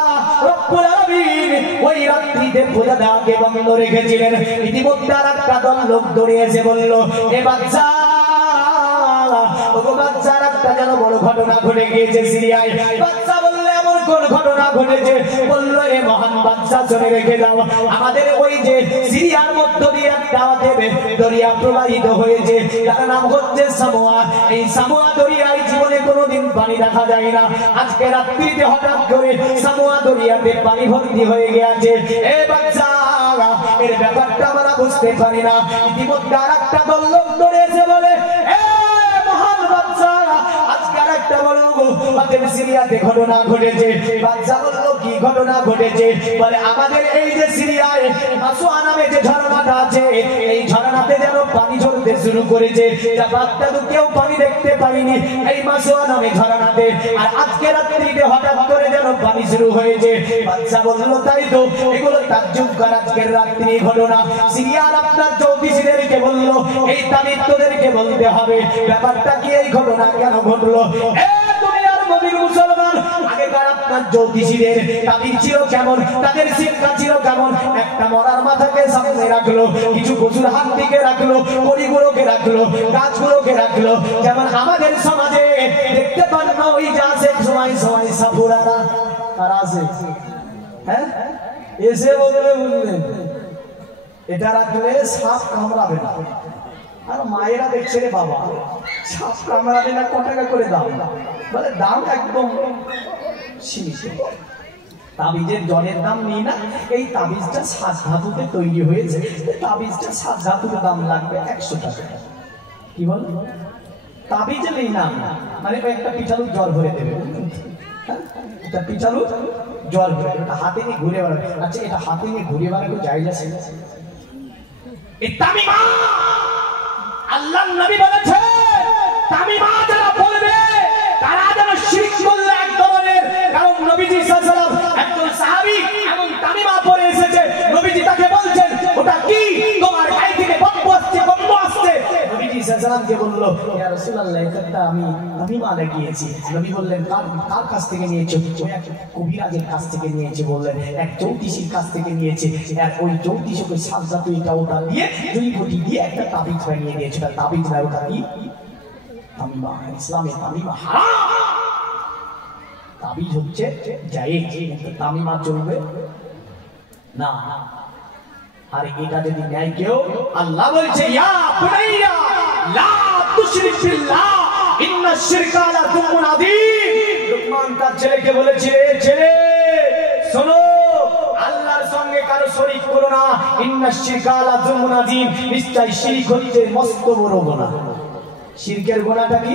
রব্বুল আলামিন ওই রাত্রিতে পূজা দেওয়াকে বন্ধ রেখেছিলেন। ইতিমধ্যে আর একটা দল লোক দৌড়ে এসে বলল, এ বাচ্চা, বাচ্চার একটা যেন বড় ঘটনা ঘটে গিয়েছে সিরিয়ায়। বাচ্চা বললে, এমন কোন ঘটনা ঘটেছে? বলল, এ মহান বাচ্চা, শুনে রেখে দাও, আমাদের ওই যে সিরিয়ার মধ্য দিয়ে একটা দরিয়া প্রবাহিত হয়েছে, তার নাম হচ্ছে সামোয়া। এই সামোয়া দরিয়ায় জীবনে কোনোদিন পানি দেখা যায় না, আজকে রাত্রিতে হঠাৎ করে সামোয়া দরিয়াতে পানি ভর্তি হয়ে গেছে। এ বাচ্চা, এর ব্যাপারটা আমরা বুঝতে পারি না। ইতিমধ্যে আর একটা দল লোক দৌড়ে এসে বলে, সিরিয়াতে ঘটনা ঘটেছে। বাচ্চা বলল, কি ঘটনা ঘটেছে? বলে, আমাদের এই যে সিরিয়ায় মাসুয়া নামে যে ঝর্ণাটা আছে, এই ঝর্ণাতে যেন পানি ঝরতে শুরু করেছে, যা বাচ্চা তো কেউ পানি দেখতে পারিনি এই মাসুয়া নামে ঝর্ণাতে, আর আজকে রাত্রিতে হঠাৎ করে যেন পানি শুরু হয়েছে। বাচ্চা বলল, তাই তো, এগুলো তাজ্জব করা আজকের রাত্রি ঘটনা। সিরিয়ার আপনার জ্যোতিষীদেরকে বলল, এই তাবির তোদেরকে বলতে হবে, ব্যাপারটা কি, এই ঘটনা কেন ঘটলো? মুসলমান, আগেকার আপনার জ্যোতিষীদের তাবিজ ছিল কেমন, তাদের শিক্ষা ছিল কেমন। একটা মরার মাথাকে সামনে রাখলো, কিছু পশুর হাত থেকে রাখলো, পরিগুলোকে রাখলো, গাছগুলোকে রাখলো। যেমন আমাদের সমাজে দেখতে পান না ওই যে আছে সময় সময় সাপুরারা কারা আছে, হ্যাঁ এসে বলবে বুঝলেন এটা রাখলে সাপ কামড়াবে না। আর মায়েরা দেখছে রে বাবা সাপ কামড়াবে না, কত টাকা করে দাম, বলে দাম একদম সীমিত। তাবিজের জলের দাম নেই না, এই তাবিজটা 7 ধাতুতে তৈরি হয়েছে, তাবিজটা 7 ধাতুতে দাম লাগবে 100 টাকা। কি বল তাবিজে নেই না, মানে একটা পিঠালু জল ভরে দেবে, এটা পিঠালু জল ভরে দেবে, হাতে নিয়ে ঘুরে বেড়াবে। আচ্ছা এটা হাতে নিয়ে ঘুরে বেড়াবে জায়গা ছিল? এই তামিমা আল্লাহর নবী বলেছে তামিমা যারা বলবে তারা যেন শিরক করলে এক ধরনের। কারণ নবীজি সাল্লাল্লাহু আলাইহি ওয়াসাল্লাম একজন সাহাবী এমন তামিমা পরে এসেছে, নবীজি তাকে বলছেন ওটা কি, তোমার গায়ে থেকে বদবু আসছে, বদবু আসছে। নবীজি সাল্লাল্লাহু আলাইহি ওয়াসাল্লাম কে বলল ইয়া রাসূলুল্লাহ এটা আমি তামিমা লাগিয়েছি। নবী বললেন কার কাছ থেকে নিয়েছো? ওই এক কবিরাজের কাছ থেকে নিয়েছে। বললেন এক জ্যোতিষীর কাছ থেকে নিয়েছে। আর ওই জ্যোতিষকে সাজ্জাতু এটা ওটা দিয়ে 2 কোটি দিয়ে একটা তাবিজ বানিয়ে দিয়েছে। এটা তাবিজ না, ওটা কি তামিমা। ইসলামে তামিমা হারাম, তাবিজ হচ্ছে জায়েজ, কিন্তু তামিমা চলবে না। আর এটা যদি নেয় কেউ, আল্লাহ বলছে ইয়া বুনাইয়া লা তুশরিক বিল্লাহ ইন্নাশ শিরকা লা যুলমুন আযীম। লুকমান তার ছেলেকে বলেছে ছেলে শোনো আল্লাহর সঙ্গে কারো শরীক করো না, ইন্নাশ শিরকা লা যুলমুন আযীম, নিশ্চয় শিরক হচ্ছে মস্ত বড় গুনাহ। শিরকের গুনাহটা কি?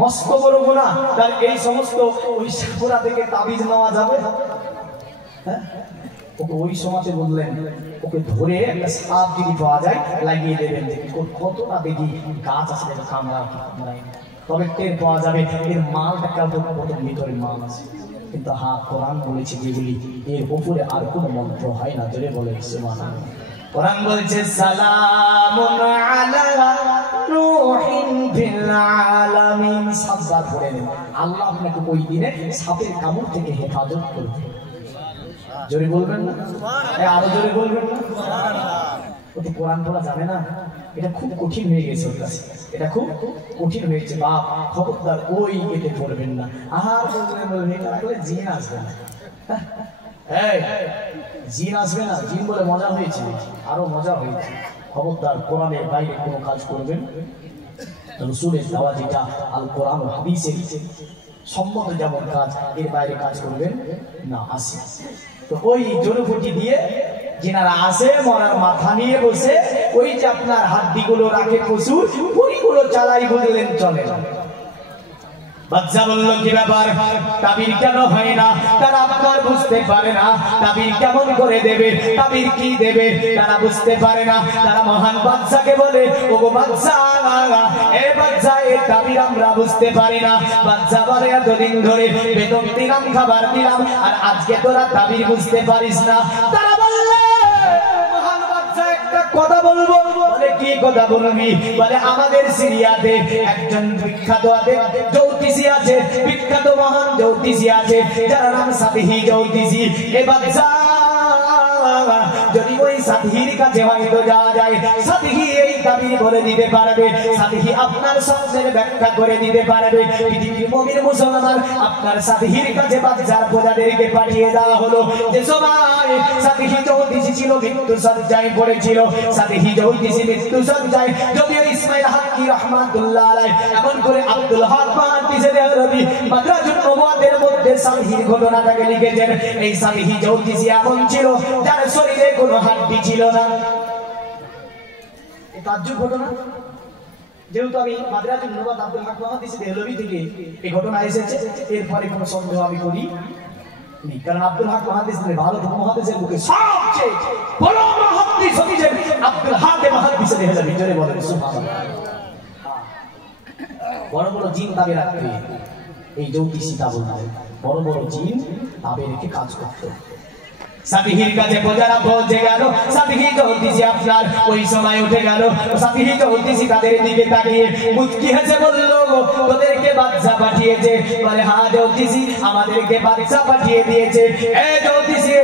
মস্ত বড় গুনাহ। তার এই সমস্ত ওই সাপুরা থেকে তাবিজ নেওয়া যাবে? হ্যাঁ ওকে ওই সমাজে বললেন ওকে ধরে একটা সাপ যদি পাওয়া যায় লাগিয়ে দেবেন, দেখি কতটা দেখি গাছ আছে কামড়ায়, তবে টের পাওয়া যাবে এর মালটা কত ভিতরে মাল আছে। কিন্তু হ্যাঁ কোরআন বলেছে যেগুলি এর উপরে আর কোনো মন্ত্র হয় না, ধরে বলে সুবহানাল্লাহ। কোরআন বলছে সালামুন আলা নূহিন ফিল আলামিন। সাবধান করে নেন, আল্লাহ আপনাকে ওই দিনে সাপের কামড় থেকে হেফাজত করবে। জোরে বলবেন না, আরো জোরে বলবেন না। ও তো কোরআন পড়া যাবে না, এটা খুব কঠিন হয়ে গেছে ওর কাছে, এটা খুব কঠিন হয়েছে। বাপ খবরদার ওই এতে পড়বেন না। আহার বলবেন এটা রাখলে জিন আসবে না, জিন আসবে না। জিন বলে মজা হয়েছে, আরো মজা হয়েছে। খবরদার কোরআনের বাইরে কোনো কাজ করবেন, রাসূলের দেওয়া যেটা আল কোরআন ও হাদিসের সম্মত যেমন কাজ, এর বাইরে কাজ করবেন না। আসে তো ওই জড়ফুটি দিয়ে যিনারা আসে মরার মাথা নিয়ে বসে ওই যে আপনার হাড্ডিগুলো রাখে পশু, ওইগুলো চালাই বললেন চলে না। বাচ্চা বলল কি ব্যাপার, তাবির কেন হয় না? তারা আপনার বুঝতে পারে না তাবির কেমন করে দেবে, তাবির কি দেবে তারা বুঝতে পারে না। তারা মহান বাচ্চাকে বলে ও গো বাচ্চা, এ বাচ্চা এই তাবির আমরা বুঝতে পারি না। বাচ্চা বলে এতদিন ধরে বেতন দিলাম, খাবার দিলাম, আর আজকে তোরা তাবির বুঝতে পারিস না। তারা বললে মহান বাচ্চা একটা কথা বলবো। বলে কি কথা বলবি? বলে আমাদের সিরিয়াতে একজন বিখ্যাত জ্যোতিষী আছে, বিখ্যাত মহান জ্যোতিষী আছে যার নাম সাতিহি জ্যোতিষী। এ বাচ্চা যদি ওই সাতিহির কাছে হয়তো যাওয়া যায়, সাতিহি এই তাবির বলে দিতে পারবে, সাতিহি আপনার স্বপ্নের ব্যাখ্যা করে দিতে পারবে। পৃথিবীর মুমিন মুসলমান আপনার সাতিহির কাছে বাচ্চার প্রজাদেরকে পাঠিয়ে দেওয়া হলো। যে সময় সাতিহি জ্যোতিষী ছিল মৃত্যু সজ্জায় পড়েছিল, সাতিহি জ্যোতিষী মৃত্যু সজ্জায়, যদিও ইসমাইল হাক্কি রাহমাতুল্লাহ আলাইহি এমন করে আব্দুল হক মুহাদ্দিসে দেহলভী মাদ্রাজুন নবুওয়াতের মধ্যে সাতিহির ঘটনাটাকে লিখেছেন। এই সাতিহি জ্যোতিষী এমন ছিল যার শরীরে কোনো হাড্ডি ছিল না। এই তাজ্জুব ঘটনা, যেহেতু আমি মাদ্রাজুন নবুওয়াত আব্দুল হক মুহাদ্দিসে দেহলভী থেকে এই ঘটনা এসেছে, এরপরে কোনো সন্দেহ আমি করি নি। কারণ আব্দুল হক মুহাদ্দিস ভারত উপমহাদেশের বুকে সবচেয়ে বড় মুহাদ্দিস হচ্ছেন আব্দুল হক মুহাদ্দিসে দেহলভী। জোরে বলেন সুবহানাল্লাহ। বড় বড় জিন তাবে রাখতে এই জ্যোতিষী তা বলতে, বড় বড় জিন তাবে রেখে কাজ করতে। সাথীর কাছে প্রজারা পৌঁছে গেল। সাথী জ্যোতিষী আপনার ওই সময় উঠে গেল। সাথী জ্যোতিষী তাদের দিকে তাকিয়ে মুচকি হেসে বলল, তোদেরকে বাচ্চা পাঠিয়েছে? বলে হ্যাঁ জ্যোতিষী, আমাদেরকে বাচ্চা পাঠিয়ে দিয়েছে। এই জ্যোতিষী,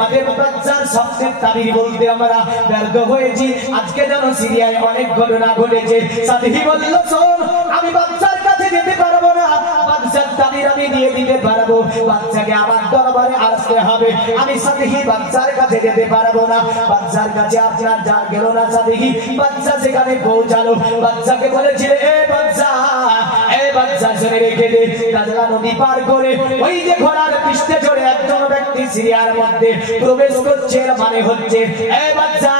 আমাদের বাচ্চার স্বপ্নের তাবির বলতে আমরা ব্যর্থ হয়েছি। আজকে যেন সিরিয়ায় অনেক ঘটনা ঘটেছে। সাথী বলল, শোন, আমি বাচ্চার কাছে যেতে পারবো না, বাচ্চার তাবির আমি দিয়ে দিতে পারবো, বাচ্চাকে আমার দরবারে আসতে হবে। আমি সাথী বাচ্চার কাছে যেতে পারবো না। বাচ্চার কাছে আপনার যা গেল না সাথী, বাচ্চা সেখানে পৌঁছালো। বাচ্চাকে বলেছিল, এ বাচ্চা, এ বাচ্চা শুনে রেখে দে, কাজলা নদী পার করে ওই যে ঘোড়ার পৃষ্ঠে চড়ে একজন ব্যক্তি সিরিয়ার মধ্যে প্রবেশ করছে, মানে হচ্ছে, এ বাচ্চা,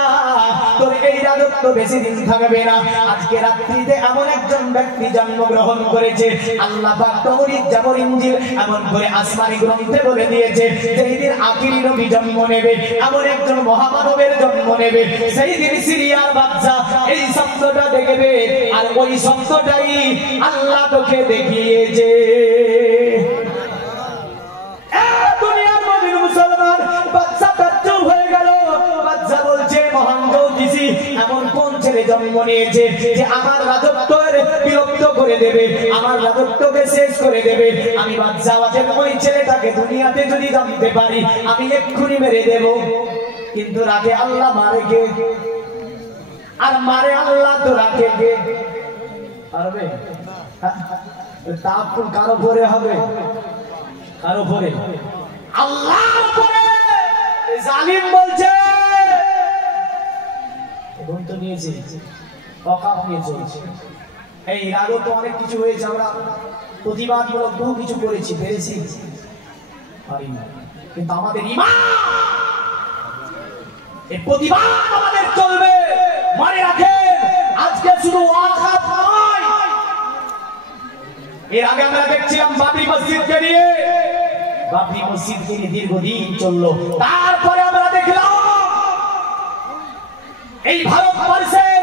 তোর এই রাজত্ব বেশি দিন থাকবে না। আজকে রাত্রিতে এমন একজন ব্যক্তি জন্মগ্রহণ করেছে, আল্লাহ পাক তৌরাত, জাবর, ইনজিল এমন করে আসমানি গ্রন্থে বলে দিয়েছে, যেই দিন আখিরি নবী জন্ম নেবে, এমন একজন মহামানবের জন্ম নেবে, সেই দিন সিরিয়ার বাচ্চা এই শব্দটা দেখবে। আর ওই শব্দটাই আল্লাহ তোকে দেখিয়েছে। দুনিয়ার মধ্যে মুসলমান বাচ্চা তাজ্জব হয়ে গেল। বাচ্চা বলছে, মহান জ্যোতিষী, এমন কোন ছেলে জন্ম নিয়েছে যে আমার রাজত্বের বিলুপ্ত করে দেবে, আমার রাজত্বকে শেষ করে দেবে? আমি বাচ্চা আছে, ওই ছেলেটাকে দুনিয়াতে যদি জানতে পারি আমি এক্ষুনি মেরে দেব। কিন্তু রাগে আল্লাহ মারে কে? আর মারে আল্লাহ তো রাগে কে? পারবে? তাপ কারো পরে হবে, কারো পরে আল্লাহ পরে। জালিম বলছে, এখন তো নিয়েছে, অকাপ নিয়ে চলছে। এই রাগও তো অনেক কিছু হয়েছে, আমরা প্রতিবাদমূলক বহু কিছু করেছি, পেরেছি পারিনি, কিন্তু আমাদের ঈমান, এই প্রতিবাদ আমাদের চলবে। মনে রাখেন, আজকে শুধু ওয়াকাফ নয়, এর আগে আমরা দেখছিলাম বাবরি মসজিদকে নিয়ে, বাবরি মসজিদকে নিয়ে দীর্ঘদিন চললো। তারপরে আমরা দেখলাম এই ভারতবর্ষের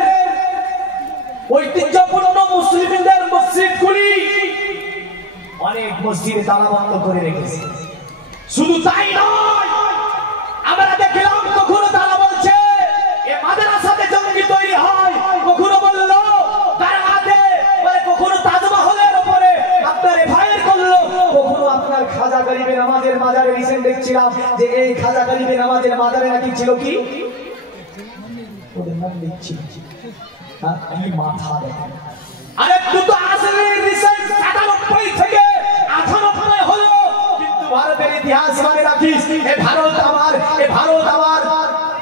ঐতিহ্যপূর্ণ মুসলিমদের মসজিদগুলি অনেক মসজিদে তালাবন্ধ করে রেখেছে। শুধু তাই নয়, আমরা দেখলাম কখনো তারা বলছে এ মাদ্রাসাতে জঙ্গি তৈরি হয়, কখনো বললো তার হাতে, কখনো তাজমহলের উপরে আপনার এফআইআর করলো, কখনো আপনার খাজা গরিবে নামাজের মাজারে রিসেন্ট দেখছিলাম যে এই খাজা গরিবে নামাজের মাজারে নাকি ছিল কি ওদের মন্দির ছিল। এই মাথা দেখেন, আরে দুটো আসলে রিসেন্ট 97 থেকে 98 হলো, কিন্তু ভারতের ইতিহাস মানে রাখিস, এ ভারত আমার, এ ভারত আমার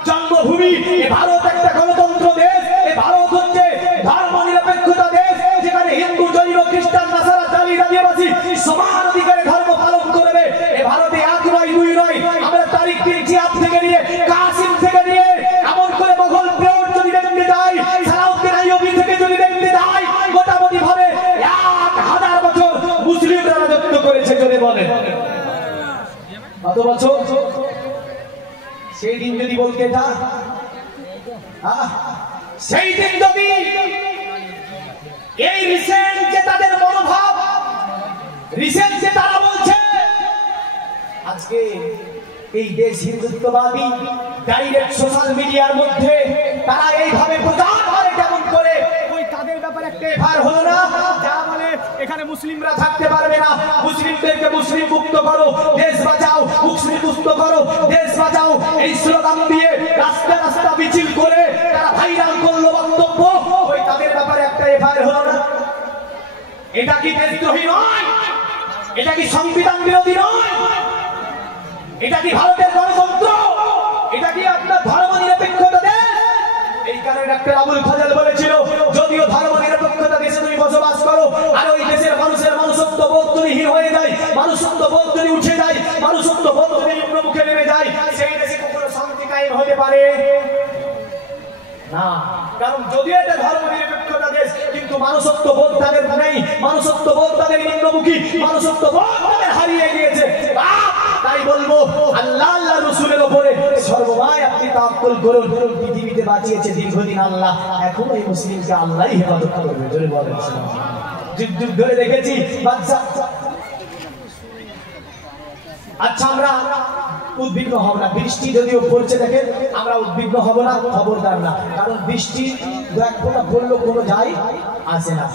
জন্মভূমি, এ ভারত একটা গণতন্ত্র দেশ, এ ভারত হচ্ছে ধর্ম নিরপেক্ষতা দেশ, যেখানে হিন্দু, জৈন, খ্রিস্টান, নাসারা, জালি, রাজিয়াবাসী সমান অধিকারে ধর্ম পালন করবে। এ ভারতে এক নয়, দুই নয়, আমরা তারিখ জিয়াদ থেকে নিয়ে, কাসিম থেকে নিয়ে, এমন করে মোগল পিরিয়ড যদি দেখতে যাই, সালাউদ্দিন আইয়ুবী থেকে যদি দেখতে যাই, মোটামুটি ভাবে 1000 বছর মুসলিমরা রাজত্ব করেছে। যদি বলেন কত বছর? সেই দিন যদি বলতে যা, সেই দিন যদি এই রিসেন্ট যে তাদের মনোভাব, রিসেন্ট যে তারা বলছে আজকে এই দেশ হিন্দুত্ববাদী, ডাইরেক্ট সোশ্যাল মিডিয়ার মধ্যে তারা এইভাবে প্রচার করে, কেমন করে ওই তাদের ব্যাপারে একটা এফআইআর হলো না, যা বলে এখানে মুসলিমরা থাকতে পারবে না, মুসলিমদেরকে মুসলিম মুক্ত করো, দেশ বাঁচাও, মুসলিম মুক্ত করো, দেশ বাঁচাও, এই স্লোগান দিয়ে রাস্তা রাস্তা মিছিল করে তারা ভাইরাল করলো বক্তব্য, ওই তাদের ব্যাপারে একটা এফআইআর হলো না। এটা কি দেশদ্রোহী নয়? এটা কি সংবিধান বিরোধী নয়? এটা কি ভারতের গণতন্ত্র? এটা কি আপনার ধর্ম নিরপেক্ষতা দেশ? এই কারণে ডাক্তার আবুল ফাজল বলেছিল, যদিও ধর্ম নিরপেক্ষতা দেশে তুমি বসবাস করো, আর ওই দেশের মানুষের মনুষ্যত্ব বোধ হীন হয়ে যায়, মনুষ্যত্ব বোধ উঠে যায়, মনুষ্যত্ব বোধ নিম্নমুখে নেমে যায়, সেই দেশে কখনো শান্তি কায়েম হতে পারে না। কারণ যদিও এটা ধর্ম নিরপেক্ষতা দেশ, কিন্তু মনুষ্যত্ব বোধ তাদের নেই, মনুষ্যত্ব বোধ তাদের নিম্নমুখী, মনুষ্যত্ব বোধ তাদের হারিয়ে গিয়েছে। তাই বলবো, আল্লাহ আল্লাহ রসুলের উপরে সর্বময় আপনি তাওয়াক্কুল করুন। পৃথিবীতে বাঁচিয়েছে দীর্ঘদিন আল্লাহ, এখন এই মুসলিমকে আল্লাহই হেফাজত করবে। জোরে বলেন, যুগ যুগ ধরে দেখেছি বাচ্চা আচ্ছা আমরা উদ্বিগ্ন হব না, বৃষ্টি যদিও পড়ছে দেখেন আমরা উদ্বিগ্ন হব না, খবরদার না, কারণ বৃষ্টি এক ফোঁটা পড়লো কোনো যায় আসে না।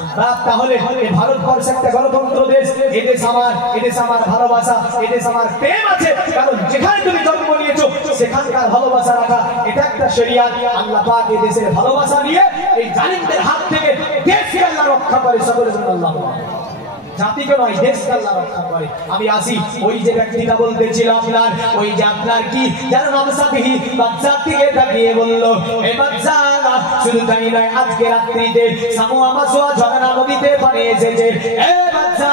তাহলে ভারতবর্ষ একটা গণতন্ত্র দেশ, এদেশ আমার ভালোবাসা, এদেশ আমার প্রেম আছে, কারণ যেখানে তুমি জন্ম নিয়েছো সেখানকার ভালোবাসা রাখা এটা একটা শরিয়াত। আল্লাহ পাক এই দেশের ভালোবাসা নিয়ে এই জালিমদের হাত থেকে দেশকে আল্লাহ রক্ষা করে, সকলে বলুন আল্লাহুম্মা। জাতিকে নয়, দেশকে আল্লাহ রক্ষা করে। আমি আসি ওই যে ব্যক্তিটা বলতেছিল আপনার, ওই যে আপনার কি যেন নবসাবিহি বাচ্চা থেকে তাকিয়ে বলল, এ বাচ্চা শুধু তাই নয়, আজকে রাত্রিতে সামুয়া মাসোয়া ঝর্ণা নদীতে পানি এসেছে। এ বাচ্চা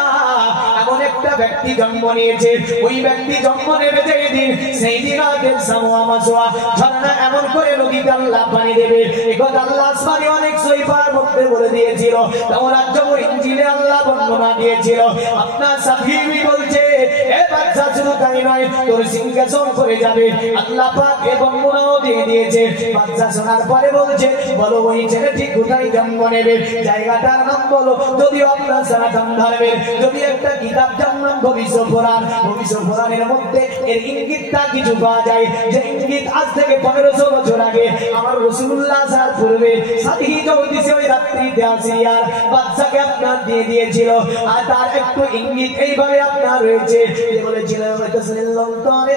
এমন একটা ব্যক্তি জন্ম নিয়েছে, ওই ব্যক্তি জন্ম নেবে যেই দিন, সেই দিন আগে সামুয়া মাসোয়া ঝর্ণা এমন করে নদীতে আল্লাহ পানি দেবে। একথা আল্লাহ আসমানে অনেক সহিফার মধ্যে বলে দিয়েছিল, তাওরাত জবর ইনজিলে আল্লাহ বর্ণনা দিয়েছিল। আপনার সাথী বলছে, এ বাচ্চা শুধু তাই নয়, তোর সিংহাসন করে যাবে, আল্লাহ পাক এ বর্ণনাও দিয়ে দিয়েছে। বাচ্চা শোনার পরে বলছে, বলো ওই ছেলেটি কোথায় জন্ম নেবে, জায়গাটার নাম বলো। যদিও আপনার সনাতন ধর্মের যদি একটা কিতাব যার নাম ভবিষ্য পুরাণ, ভবিষ্য পুরাণের মধ্যে এর ইঙ্গিতটা কিছু পাওয়া যায়, যে ইঙ্গিত আজ থেকে 1500 বছর আগে আমার রাসূলুল্লাহ সার পূর্বে সাথী জগদীশে ওই রাত্রিতে আসিয়ার বাচ্চাকে আপনার দিয়ে দিয়েছিল। আর তার একটু ইঙ্গিত এইভাবে আপনার রয়েছে, যে বলেছিল তসলিল্লাহু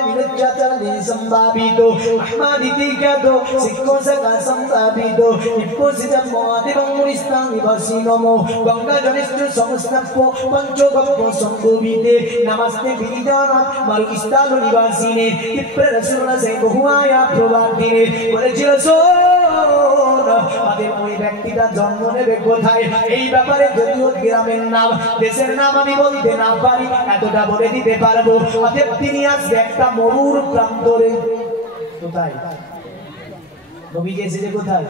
মিনাজ্জাতাল লিসম্বাবিতো আহমাদিতিকাতো সিকোসাকা সম্বাবিতো ইপোসিতা মাদিবং মুরিস্তাং নিবাসিনমো গঙ্গা জনিষ্ঠ সংস্নাপ্য পঞ্চগব্য সম্ভবিতে নমস্তে বিদানাত মারু ইস্তালো নিবাসিনে ইপ্র রাসূলুল্লাহ সে বহুআয়া প্রবাদিনে বলেছিল আমাদের ওই ব্যক্তিটা জন্ম নেবে কোথায়, এই ব্যাপারে যদিও গ্রামের নাম দেশের নাম আমি বলতে না পারি, এতটা বলে দিতে পারবো। অতএব তিনি আসবে একটা মরুর প্রান্তরে। কোথায় নবীজি এসেছে? কোথায়?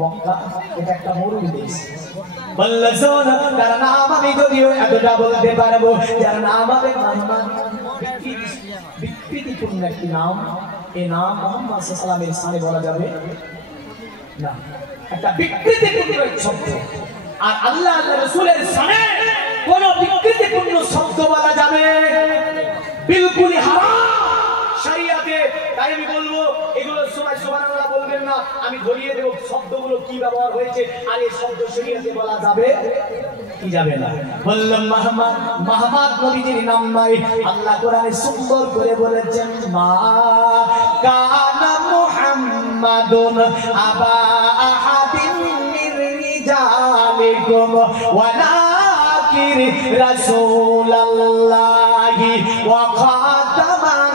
মক্কা। এটা একটা মরুর দেশ। বললো শোন, তার নাম আমি যদিও এতটা বলতে পারবো, যার নাম হবে মুহাম্মদ, বিকৃতিপূর্ণ একটি নাম। এই নাম মুহাম্মদ সাল্লাল্লাহু আলাইহি ওয়াসাল্লামের বলা যাবে না, একটা বিকৃতিপূর্ণ শব্দ। আর আল্লাহ রাসূলের শানে কোন বিকৃতিপূর্ণ শব্দ বলা যাবে বিলকুলই হারাম শরিয়াতে। তাই আমি বলবো এগুলো সবাই সুবহানাল্লাহ বলবেন না, আমি ধরিয়ে দেব শব্দগুলো কি ব্যবহার হয়েছে, আর এই শব্দ শরিয়াতে বলা যাবে কি যাবে না। বললাম মুহাম্মদ নবীজির নাম নয়, আল্লাহ কোরআনে সুন্দর করে বলেছেন, মা কানা মুহাম্মাদুন আবা আহাদিন মির রিজালিকুম ওয়ালাকিন রাসূলুল্লাহি ওয়া খাতামান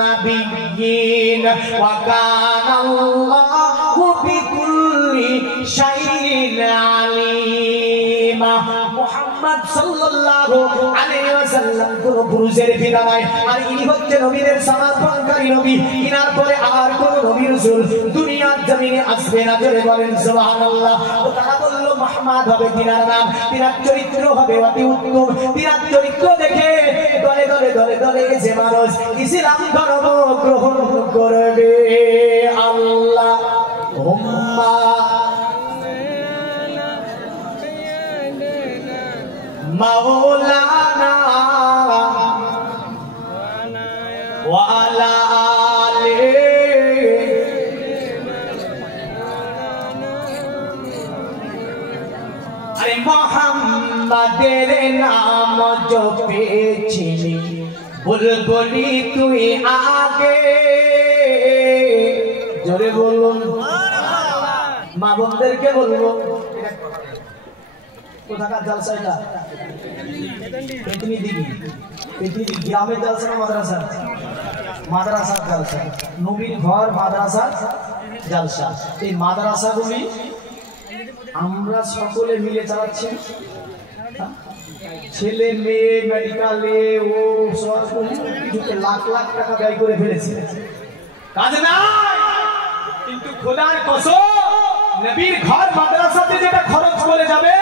নাবিয়্যিন ওয়া কানাল্লাহু বিকুল্লি শাইইন আলিমা। মুহাম্মদ সাল্লাল্লাহু আলাইহি ওয়াসাল্লাম কোন পুরুষের পিতা নয়, আর ইনি হচ্ছেন নবীদের সমর্পণকারী নবী। ইনার পরে আর কোন নবী রাসূল দুনিয়ার জমিনে আসবে না, জোরে বলেন সুবহানাল্লাহ। তো তারা বলল মুহাম্মদ হবে তিনার নাম, তিনার চরিত্র হবে অতি উত্তম। তিনার চরিত্র দেখে দলে দলে দলে দলে এসে মানুষ ইসলাম ধর্ম গ্রহণ করবে। আল্লাহ মাওলানা ওয়া আলা আলিহি আরে মুহাম্মাদের নাম জপেছিলি বুলবুলি তুই আগে, জোরে বলুন। মা বোনদেরকে বলবো, কোথাকার জলসা এটা? পেতনি দিঘি, পেতনি গ্রামের জলসা না মাদ্রাসা? মাদ্রাসার জলসা, নবীর ঘর মাদ্রাসার জলসা। এই মাদ্রাসাগুলি আমরা সকলে মিলে চালাচ্ছি, ছেলে মেয়ে মেডিকেলে ও লাখ লাখ টাকা ব্যয় করে ফেলেছে, কাজ নাই। কিন্তু খোদার কসম নবীর ঘর মাদ্রাসাতে যেটা খরচ করে যাবে,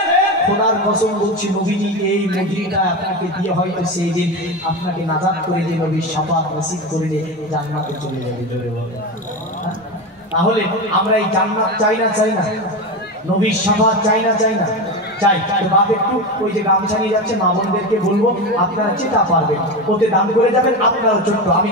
খোদার কসম বলছি নবীজি এই মজুরিটা আপনাকে দিয়ে হয়তো সেই দিন আপনাকে নাজাত করে দিয়ে নবীর শাফাত নসিব করে দিয়ে জান্নাতে চলে যাবে, জোরে বলে। তাহলে আমরা এই জান্নাত চাই না, চাই না? নবীর শাফাত চাই না, চাই না? চাই। তো বাপ একটু ওই যে গামছা নিয়ে যাচ্ছে, মা বোনদেরকে বলবো আপনারা যেটা পারবেন ওতে দান করে যাবেন। আপনারাও ছোট্ট, আমি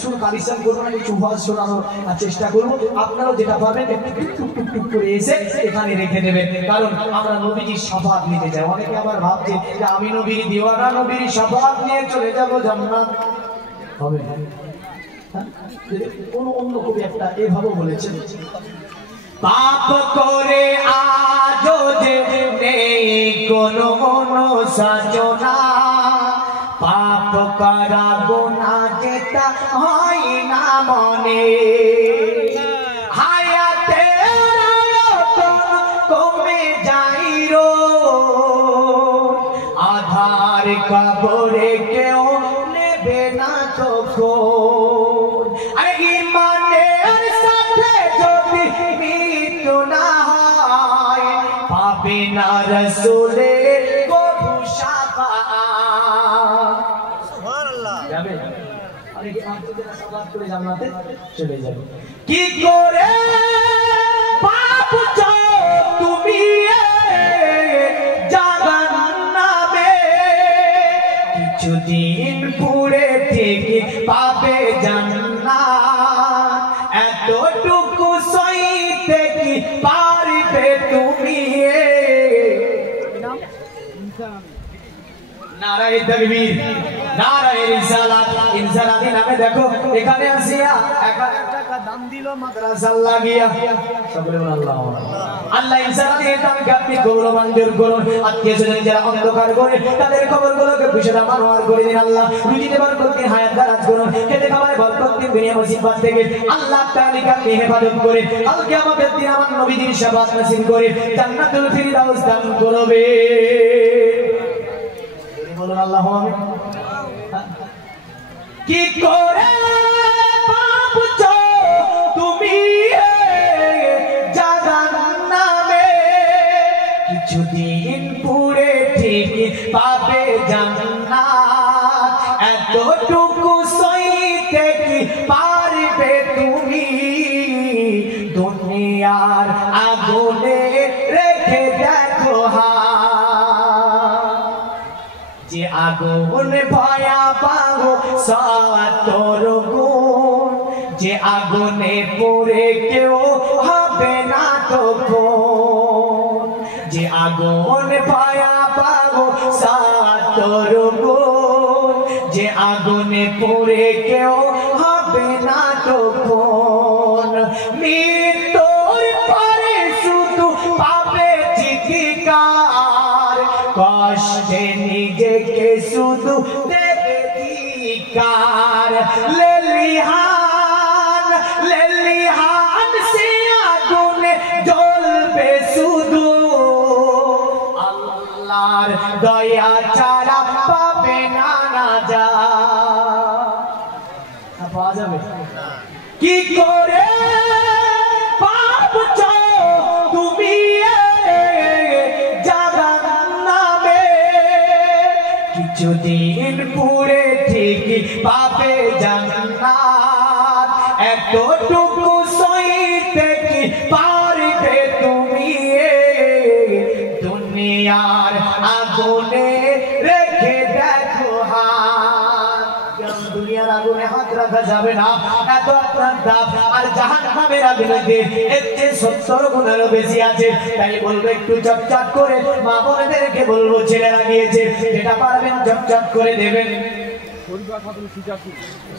শুরু কালিসান করবো না, কিছু ওয়াজ শোনানোর চেষ্টা করবো। আপনারাও যেটা পারবেন একটু টুক টুক টুক করে এসে এখানে রেখে দেবেন, কারণ আমরা নবীজির শাফাত নিতে চাই। অনেকে আবার ভাবছে যে আমি নবীর দিওয়ানা, নবীর শাফাত নিয়ে চলে যাবো জান্নাত, হবে না। কোন অন্য কবি একটা এভাবে বলেছেন, পাপ করে আজো যে নেই কোনো অনুশোচনা, পাপ করা গুনাহ যেটা হয় না মনে, হায়াতের আয়তন কমে যাই রোজ, আধার কবরে কেউ নেবে না তখন। আরে ইমানের সাথে যদি মৃত্যু না হয়, পাবে না রাসূলের কবু শাফাআত। সুবহানাল্লাহ, যাবে আরে কি আত্মীয়রা শাফাআত করে জান্নাতে চলে যাবে। কি করে পাপ তুমি জাহান্নামে, কিছুদিন পুরে থেকে পাবে জান্নাত, এতটুকু সইতে কি পারবে তুমি? নারায়ে তাকবীর, নারায়ে রিসালাত। ইনসালাতি নামে দেখো এখানে আসিয়া 1000 টাকা দাম দিল মাদ্রাসা লাগিয়া। সকলে বলেন আল্লাহু আকবার। আল্লাহ ইনসালাতি তাকে আপনি কবুল মঞ্জুর করুন। আত্মীয়স্বজন যারা অন্ধকার করে তাদের খবরগুলোকে বিশদা মানওয়ার করে দিন আল্লাহ। রুজিতে বরকত দিন, হায়াত দারাজ করুন, খেতে খাওয়ায় বরকত দিন, দুনিয়া মুসিবত থেকে আল্লাহ তাআলা কে হেফাজত করে কাল কিয়ামতের দিন আমার নবীজির শাফাআত নসিব করে জান্নাতুল ফিরদাউস দান করবে। বলুন আল্লাহু আমিন। কি করে পাপ তুমি জাহান্নামে, কিছুদিন পুরে ঠিক পাবে জান্নাত, এতটুকু সইতে কি পারবে তুমি? দুনিয়ার আগুনে রেখে দেখো যে আগুন ভয়াবহ 70 গুণ, যে আগুনে পড়ে কেউ হবে না তখন, যে আগুন ভয়াবহ 70 গুণ, যে আগুনে পড়ে কেউ হবে না তখন। মৃত্যুর পরে শুধু পাবে চিৎকার, কষ্টে নিজেকে শুধু দেবে ধিক্কার। লেলিহান লেলিহান সে আগুনে জ্বলবে শুধু, আল্লাহর দয়া ছাড়া পাবে না নাজাত। পাওয়া যাবে? কি করে পাপ তুমি জাহান্নামে, কিছুদিন পুরে ঠিক পাবে জান্নাত, এতটুকু সইতে কি পারবে তুমি? দুনিয়ার আগুনে রেখে দেখো হাত, দুনিয়ার আগুনে হাত রাখা যাবে না, এত আপনার দাব। আর জাহান্নামের আগুনে এর চেয়ে 70 গুণেরও বেশি আছে। তাই বলবো একটু চটচট করে মা বোনেদেরকে বলবো, ছেলেরা গিয়েছে যেটা পারবেন চটচট করে দেবেন।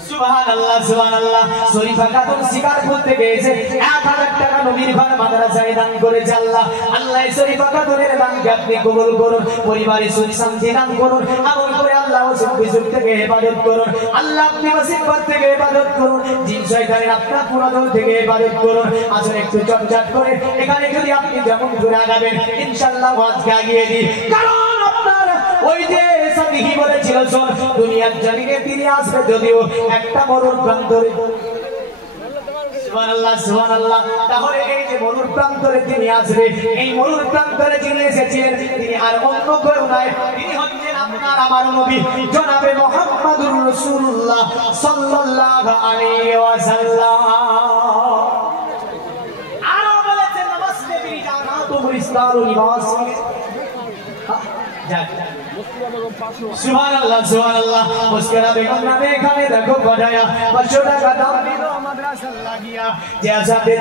সুবহানাল্লাহ সুবহানাল্লাহ। শরীফা খাতুন শিকারপুর থেকে এসে 1000 টাকা নবীর ঘর মাদ্রাসায় দান করেছে। আল্লাহ আল্লাহ শরীফা খাতুনের দানকে আপনি কবুল করুন, পরিবারে সুখ শান্তি দান করুন, আমল করে আল্লাহ অসুখ বিসুখ থেকে হেফাজত করুন, আল্লাহ আপনি মুসিবত থেকে হেফাজত করুন, জিন শয়তানের আপনার পুরোদল থেকে হেফাজত করুন। আসলে একটু চটচট করে এখানে যদি আপনি যেমন ঘুরে আগাবেন ইনশাআল্লাহ ওয়াজকে আগিয়ে দিন, কারণ আপনার ওই যে সাদিহি বলেছিল শোন দুনিয়ার জমিনে তিনি আসবে যদিও একটা মরুর প্রান্তরে। সুবহানাল্লাহ সুবহানাল্লাহ। তাহলে এই যে মরুর প্রান্তরে তিনি আসবে, এই মরুর প্রান্তরে যিনি এসেছিলেন তিনি আর অন্য কেউ নয়, তিনি হচ্ছেন আপনার আমার নবী জনাবে মুহাম্মদুর রাসূলুল্লাহ সাল্লাল্লাহু আলাইহি ওয়াসাল্লাম। আরো বলেছেন নমস্তে বিজানাতুল ইসলামুল লিবাস, সুবহানাল্লাহ সুবহানাল্লাহ। মুস্কারা বেগম নামে এখানে দেখো পাঠায়া 500 টাকা দাম দিল মাদ্রাসা লাগিয়া যে আসাতে